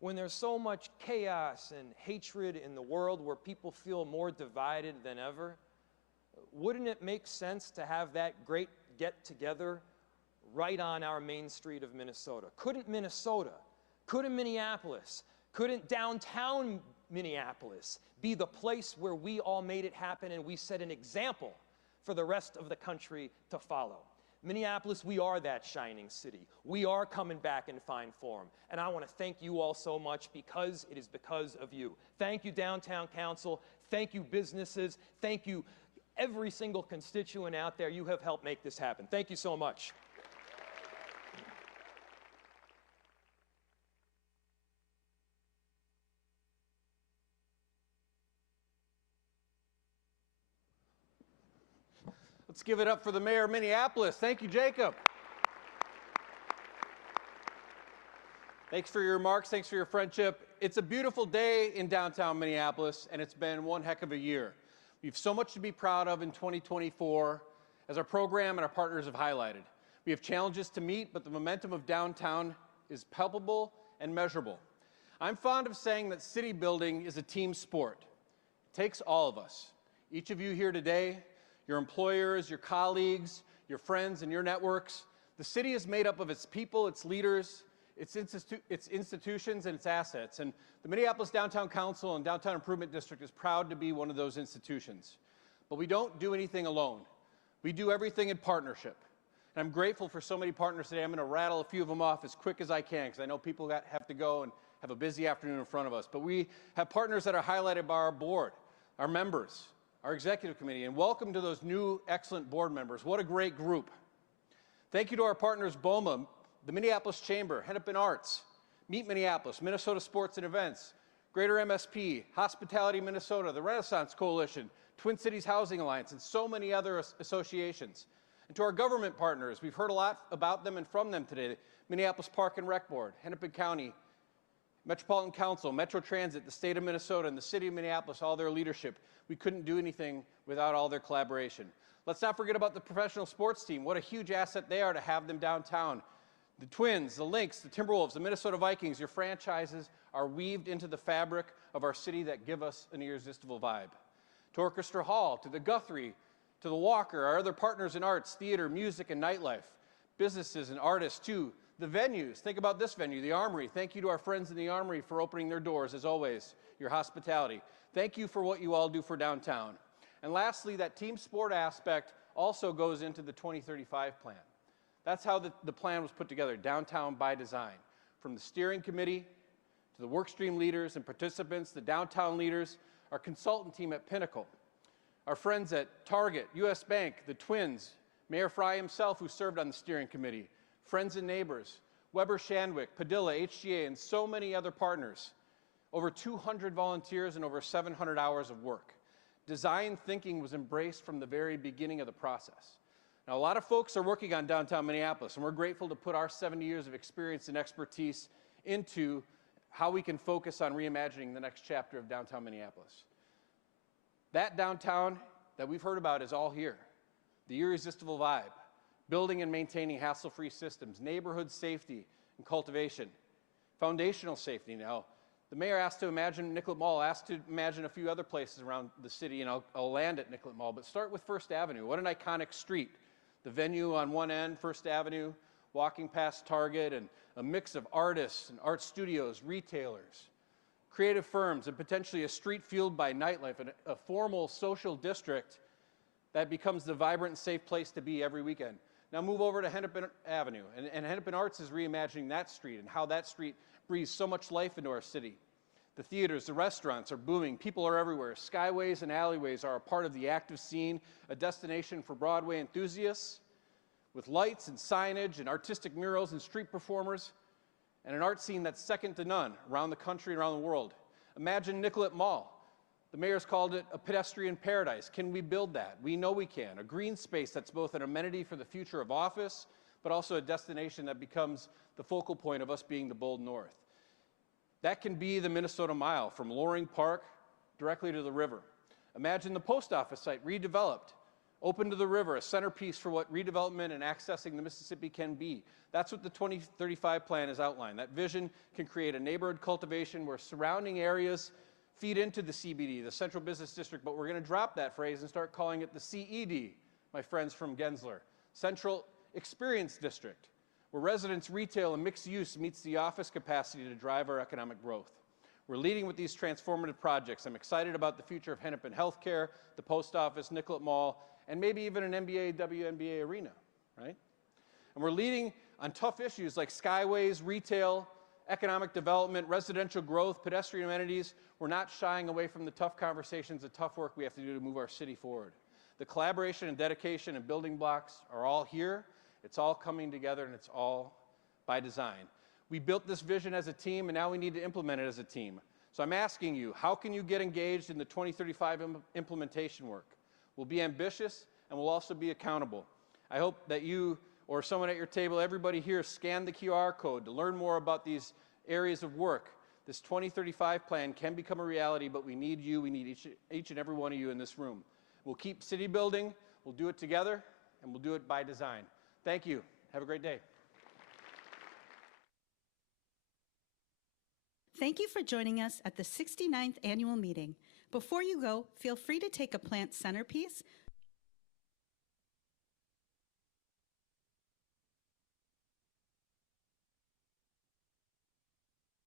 when there's so much chaos and hatred in the world, where people feel more divided than ever, wouldn't it make sense to have that great get-together right on our main street of Minnesota? Couldn't Minneapolis, couldn't downtown Minneapolis be the place where we all made it happen and we set an example for the rest of the country to follow? Minneapolis, we are that shining city. We are coming back in fine form. And I want to thank you all so much because it is because of you. Thank you, Downtown Council. Thank you, businesses. Thank you, every single constituent out there. You have helped make this happen. Thank you so much. Let's give it up for the mayor of Minneapolis. Thank you, Jacob. Thanks for your remarks. Thanks for your friendship. It's a beautiful day in downtown Minneapolis, and it's been one heck of a year. We have so much to be proud of in 2024, as our program and our partners have highlighted. We have challenges to meet, but the momentum of downtown is palpable and measurable. I'm fond of saying that city building is a team sport. It takes all of us. Each of you here today, your employers, your colleagues, your friends, and your networks, the city is made up of its people, its leaders, its institutions, and its assets. And the Minneapolis Downtown Council and Downtown Improvement District is proud to be one of those institutions. But we don't do anything alone. We do everything in partnership. And I'm grateful for so many partners today. I'm going to rattle a few of them off as quick as I can because I know people have to go and have a busy afternoon in front of us. But we have partners that are highlighted by our board, our members, our executive committee, and welcome to those new excellent board members. What a great group. Thank you to our partners BOMA, the Minneapolis Chamber, Hennepin Arts, Meet Minneapolis, Minnesota Sports and Events, Greater MSP, Hospitality Minnesota, the Renaissance Coalition, Twin Cities Housing Alliance, and so many other associations. And to our government partners, we've heard a lot about them and from them today. Minneapolis Park and Rec Board, Hennepin County, Metropolitan Council, Metro Transit, the state of Minnesota, and the city of Minneapolis, all their leadership. We couldn't do anything without all their collaboration. Let's not forget about the professional sports team. What a huge asset they are to have them downtown. The Twins, the Lynx, the Timberwolves, the Minnesota Vikings, your franchises are weaved into the fabric of our city that give us an irresistible vibe. To Orchestra Hall, to the Guthrie, to the Walker, our other partners in arts, theater, music, and nightlife, businesses and artists too. The venues, think about this venue, the Armory. Thank you to our friends in the Armory for opening their doors, as always, your hospitality. Thank you for what you all do for downtown. And lastly, that team sport aspect also goes into the 2035 plan. That's how the plan was put together, downtown by design. From the steering committee to the workstream leaders and participants, the downtown leaders, our consultant team at Pinnacle, our friends at Target, US Bank, the Twins, Mayor Fry himself who served on the steering committee, friends and neighbors, Weber Shandwick, Padilla, HGA, and so many other partners. Over 200 volunteers and over 700 hours of work. Design thinking was embraced from the very beginning of the process. Now, a lot of folks are working on downtown Minneapolis, and we're grateful to put our 70 years of experience and expertise into how we can focus on reimagining the next chapter of downtown Minneapolis. That downtown that we've heard about is all here. The irresistible vibe, building and maintaining hassle-free systems, neighborhood safety and cultivation, foundational safety now. The mayor asked to imagine Nicollet Mall, asked to imagine a few other places around the city, and I'll land at Nicollet Mall, but start with First Avenue. What an iconic street. The venue on one end, First Avenue, walking past Target, and a mix of artists and art studios, retailers, creative firms, and potentially a street fueled by nightlife, and a formal social district that becomes the vibrant and safe place to be every weekend. Now move over to Hennepin Avenue, and Hennepin Arts is reimagining that street and how that street breathes so much life into our city. The theaters, the restaurants are booming. People are everywhere. Skyways and alleyways are a part of the active scene, a destination for Broadway enthusiasts with lights and signage and artistic murals and street performers, and an art scene that's second to none around the country and around the world. Imagine Nicollet Mall. The mayor's called it a pedestrian paradise. Can we build that? We know we can. A green space that's both an amenity for the future of office, but also a destination that becomes the focal point of us being the bold north. That can be the Minnesota Mile from Loring Park directly to the river. Imagine the post office site redeveloped, open to the river, a centerpiece for what redevelopment and accessing the Mississippi can be. That's what the 2035 plan has outlined. That vision can create a neighborhood cultivation where surrounding areas feed into the CBD, the Central Business District, but we're going to drop that phrase and start calling it the CED, my friends from Gensler, Central Experience District, where residents, retail, and mixed use meets the office capacity to drive our economic growth. We're leading with these transformative projects. I'm excited about the future of Hennepin Healthcare, the post office, Nicollet Mall, and maybe even an NBA, WNBA arena, right? And we're leading on tough issues like skyways, retail, economic development, residential growth, pedestrian amenities. We're not shying away from the tough conversations, the tough work we have to do to move our city forward. The collaboration and dedication and building blocks are all here. It's all coming together, and it's all by design. We built this vision as a team, and now we need to implement it as a team. So I'm asking you, how can you get engaged in the 2035 implementation work? We'll be ambitious, and we'll also be accountable. I hope that you or someone at your table, everybody here, scan the QR code to learn more about these areas of work. This 2035 plan can become a reality, but we need you. We need each and every one of you in this room. We'll keep city building. We'll do it together, and we'll do it by design. Thank you. Have a great day. Thank you for joining us at the 69th annual meeting Before you go, feel free to take a plant centerpiece,